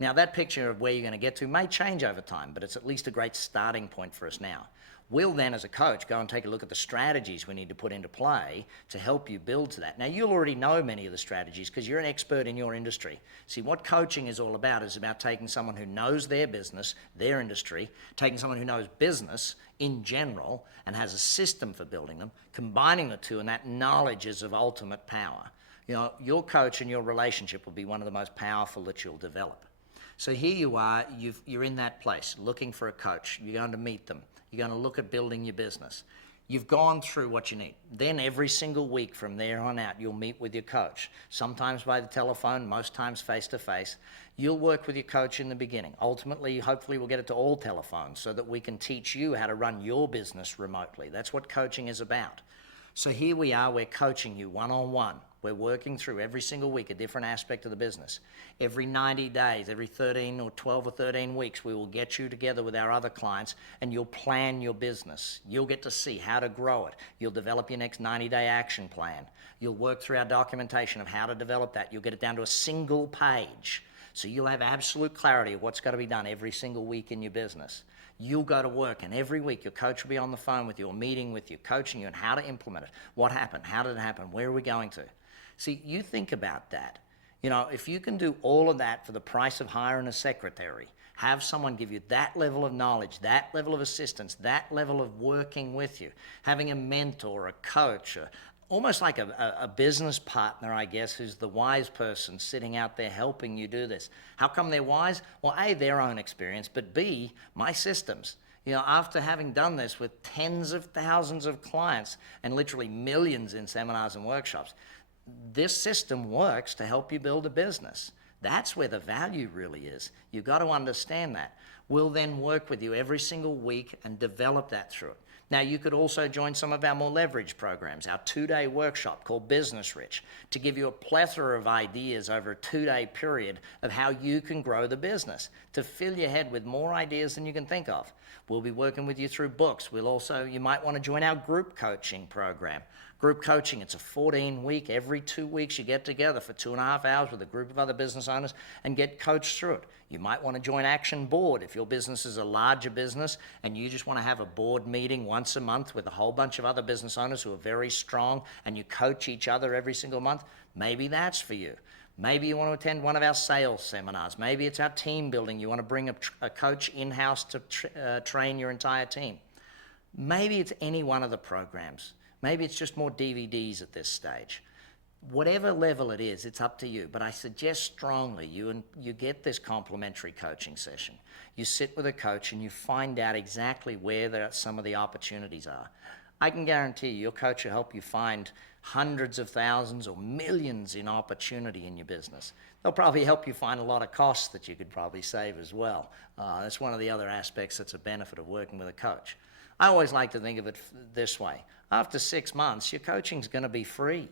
Now, that picture of where you're going to get to may change over time, but it's at least a great starting point for us now. We'll then, as a coach, go and take a look at the strategies we need to put into play to help you build to that. Now, you'll already know many of the strategies because you're an expert in your industry. See, what coaching is all about is about taking someone who knows their business, their industry, taking someone who knows business in general and has a system for building them, combining the two, and that knowledge is of ultimate power. You know, your coach and your relationship will be one of the most powerful that you'll develop. So here you are, you're in that place, looking for a coach. You're going to meet them. You're going to look at building your business. You've gone through what you need. Then every single week from there on out, you'll meet with your coach, sometimes by the telephone, most times face-to-face. You'll work with your coach in the beginning. Ultimately, hopefully we'll get it to all telephones so that we can teach you how to run your business remotely. That's what coaching is about. So here we are, we're coaching you one-on-one. We're working through every single week a different aspect of the business. Every 90 days, every 13 or 12 or 13 weeks, we will get you together with our other clients and you'll plan your business. You'll get to see how to grow it. You'll develop your next 90-day action plan. You'll work through our documentation of how to develop that. You'll get it down to a single page. So you'll have absolute clarity of what's got to be done every single week in your business. You'll go to work and every week your coach will be on the phone with you or meeting with you, coaching you on how to implement it. What happened? How did it happen? Where are we going to? See, you think about that. You know, if you can do all of that for the price of hiring a secretary, have someone give you that level of knowledge, that level of assistance, that level of working with you, having a mentor, a coach, almost like a business partner, I guess, who's the wise person sitting out there helping you do this. How come they're wise? Well, A, their own experience, but B, my systems. You know, after having done this with tens of thousands of clients and literally millions in seminars and workshops, this system works to help you build a business. That's where the value really is. You've got to understand that. We'll then work with you every single week and develop that through it. Now, you could also join some of our more leveraged programs, our 2-day workshop called Business Rich, to give you a plethora of ideas over a 2-day period of how you can grow the business, to fill your head with more ideas than you can think of. We'll be working with you through books. You might want to join our group coaching program. Group coaching, it's a 14-week, every 2 weeks you get together for 2.5 hours with a group of other business owners and get coached through it. You might want to join Action Board if your business is a larger business and you just want to have a board meeting once a month with a whole bunch of other business owners who are very strong and you coach each other every single month. Maybe that's for you. Maybe you want to attend one of our sales seminars. Maybe it's our team building. You want to bring a coach in-house to train your entire team. Maybe it's any one of the programs. Maybe it's just more DVDs at this stage. Whatever level it is, it's up to you. But I suggest strongly you get this complimentary coaching session. You sit with a coach and you find out exactly where some of the opportunities are. I can guarantee you, your coach will help you find hundreds of thousands or millions in opportunity in your business. They'll probably help you find a lot of costs that you could probably save as well. That's one of the other aspects that's a benefit of working with a coach. I always like to think of it this way. After 6 months, your coaching's going to be free.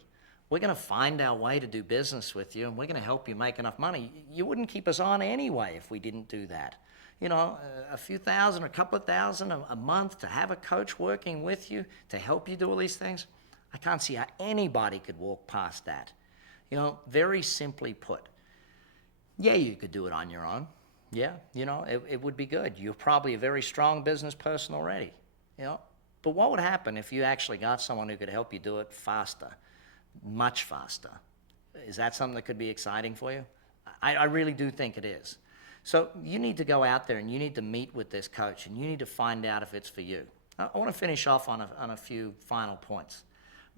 We're going to find our way to do business with you, and we're going to help you make enough money. You wouldn't keep us on anyway if we didn't do that. You know, a few thousand, a couple of thousand a month to have a coach working with you to help you do all these things, I can't see how anybody could walk past that. You know, very simply put, yeah, you could do it on your own. Yeah, you know, it would be good. You're probably a very strong business person already, you know. But what would happen if you actually got someone who could help you do it faster, much faster? Is that something that could be exciting for you? I really do think it is. So you need to go out there and you need to meet with this coach and you need to find out if it's for you. I want to finish off on a few final points.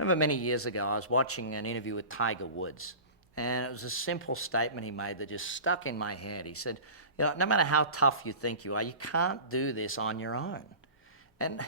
I remember many years ago I was watching an interview with Tiger Woods, and it was a simple statement he made that just stuck in my head. He said, you know, no matter how tough you think you are, you can't do this on your own. And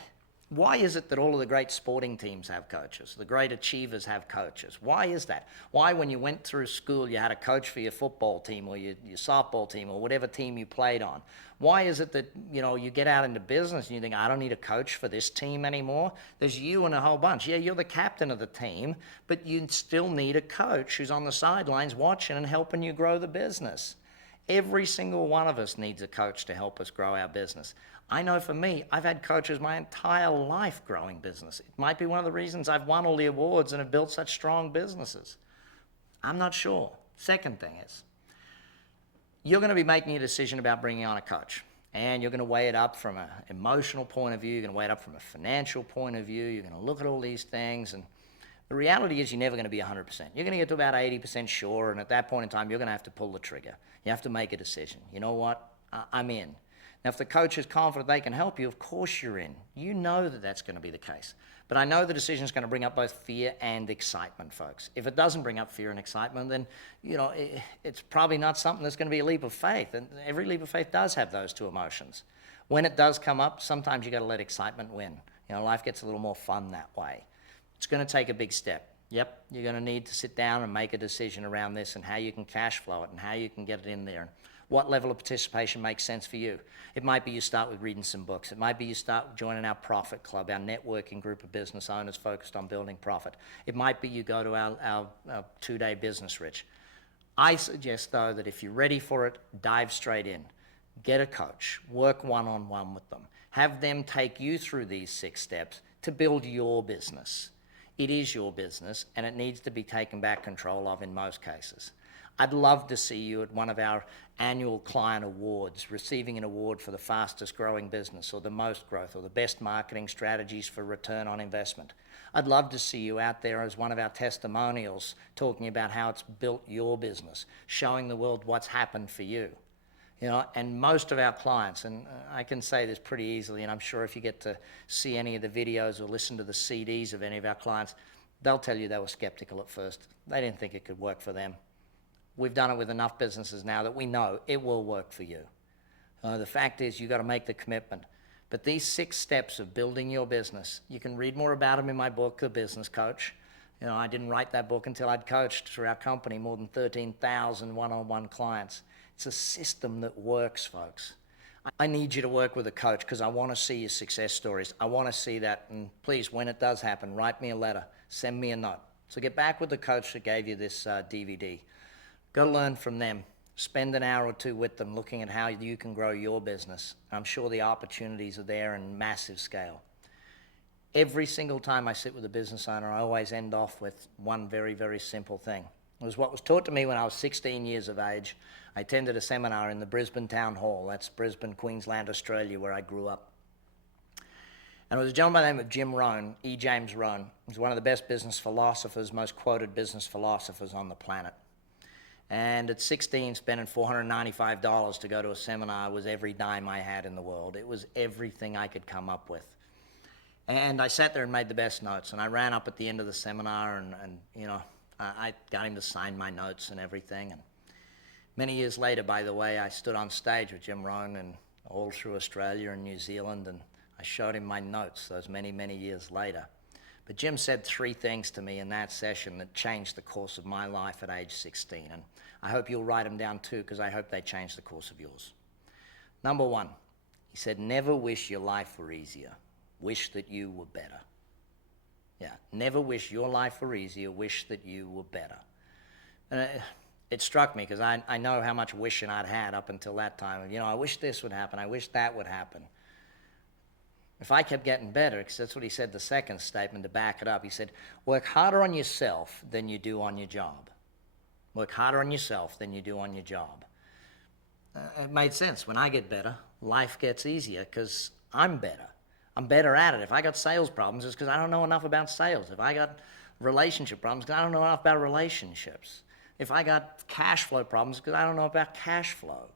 Why is it that all of the great sporting teams have coaches? The great achievers have coaches. Why is that? Why, when you went through school, you had a coach for your football team or your softball team or whatever team you played on? Why is it that, you get out into business and you think, I don't need a coach for this team anymore? There's you and a whole bunch. Yeah, you're the captain of the team, but you still need a coach who's on the sidelines watching and helping you grow the business. Every single one of us needs a coach to help us grow our business. I know for me, I've had coaches my entire life growing business. It might be one of the reasons I've won all the awards and have built such strong businesses. I'm not sure. Second thing is, you're going to be making a decision about bringing on a coach. And you're going to weigh it up from an emotional point of view. You're going to weigh it up from a financial point of view. You're going to look at all these things. And the reality is you're never going to be 100%. You're going to get to about 80% sure. And at that point in time, you're going to have to pull the trigger. You have to make a decision. You know what? I'm in. Now, if the coach is confident they can help you, of course you're in. You know that that's going to be the case. But I know the decision is going to bring up both fear and excitement, folks. If it doesn't bring up fear and excitement, then, it's probably not something that's going to be a leap of faith. And every leap of faith does have those two emotions. When it does come up, sometimes you got to let excitement win. Life gets a little more fun that way. It's going to take a big step. Yep, you're going to need to sit down and make a decision around this and how you can cash flow it and how you can get it in there and what level of participation makes sense for you. It might be you start with reading some books. It might be you start joining our Profit Club, our networking group of business owners focused on building profit. It might be you go to our 2-day business rich. I suggest, though, that if you're ready for it, dive straight in. Get a coach. Work one-on-one with them. Have them take you through these 6 steps to build your business. It is your business, and it needs to be taken back control of in most cases. I'd love to see you at one of our annual client awards, receiving an award for the fastest growing business or the most growth or the best marketing strategies for return on investment. I'd love to see you out there as one of our testimonials talking about how it's built your business, showing the world what's happened for you. And most of our clients, and I can say this pretty easily, and I'm sure if you get to see any of the videos or listen to the CDs of any of our clients, they'll tell you they were skeptical at first. They didn't think it could work for them. We've done it with enough businesses now that we know it will work for you. The fact is you've got to make the commitment. But these 6 steps of building your business, you can read more about them in my book, The Business Coach. I didn't write that book until I'd coached through our company more than 13,000 one-on-one clients. It's a system that works, folks. I need you to work with a coach because I want to see your success stories. I want to see that. And please, when it does happen, write me a letter. Send me a note. So get back with the coach that gave you this DVD. Go learn from them. Spend an hour or 2 with them looking at how you can grow your business. I'm sure the opportunities are there in massive scale. Every single time I sit with a business owner, I always end off with one very, very simple thing. It was what was taught to me when I was 16 years of age. I attended a seminar in the Brisbane Town Hall. That's Brisbane, Queensland, Australia, where I grew up. And it was a gentleman by the name of Jim Rohn, E. James Rohn. He's one of the best business philosophers, most quoted business philosophers on the planet. And at 16, spending $495 to go to a seminar was every dime I had in the world. It was everything I could come up with. And I sat there and made the best notes. And I ran up at the end of the seminar and I got him to sign my notes and everything. And many years later, by the way, I stood on stage with Jim Rohn and all through Australia and New Zealand, and I showed him my notes those many, many years later. But Jim said 3 things to me in that session that changed the course of my life at age 16. And I hope you'll write them down too, because I hope they change the course of yours. Number 1, he said, never wish your life were easier. Wish that you were better. Yeah, never wish your life were easier. Wish that you were better. And it struck me because I know how much wishing I'd had up until that time. I wish this would happen. I wish that would happen. If I kept getting better, because that's what he said the second statement to back it up, he said, work harder on yourself than you do on your job. Work harder on yourself than you do on your job. It made sense. When I get better, life gets easier because I'm better. I'm better at it. If I got sales problems, it's because I don't know enough about sales. If I got relationship problems, because I don't know enough about relationships. If I got cash flow problems, because I don't know about cash flow.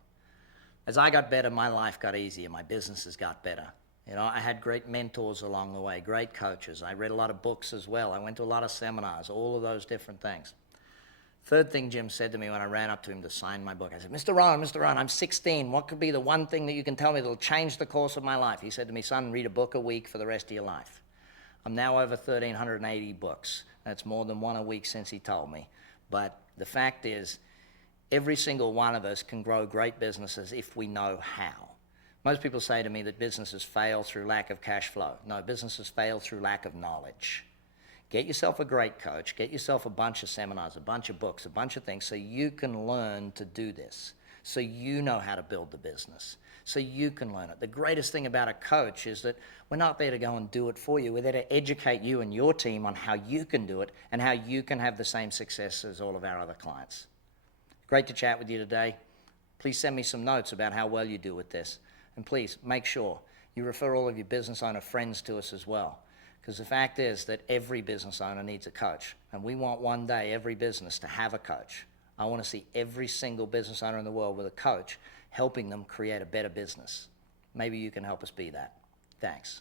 As I got better, my life got easier. My businesses got better. I had great mentors along the way, great coaches. I read a lot of books as well. I went to a lot of seminars, all of those different things. Third thing Jim said to me when I ran up to him to sign my book, I said, Mr. Rohn, I'm 16. What could be the one thing that you can tell me that'll change the course of my life? He said to me, son, read a book a week for the rest of your life. I'm now over 1,380 books. That's more than one a week since he told me. But the fact is, every single one of us can grow great businesses if we know how. Most people say to me that businesses fail through lack of cash flow. No, businesses fail through lack of knowledge. Get yourself a great coach, get yourself a bunch of seminars, a bunch of books, a bunch of things so you can learn to do this, so you know how to build the business, so you can learn it. The greatest thing about a coach is that we're not there to go and do it for you. We're there to educate you and your team on how you can do it and how you can have the same success as all of our other clients. Great to chat with you today. Please send me some notes about how well you do with this. And please make sure you refer all of your business owner friends to us as well. Because the fact is that every business owner needs a coach. And we want one day every business to have a coach. I want to see every single business owner in the world with a coach helping them create a better business. Maybe you can help us be that. Thanks.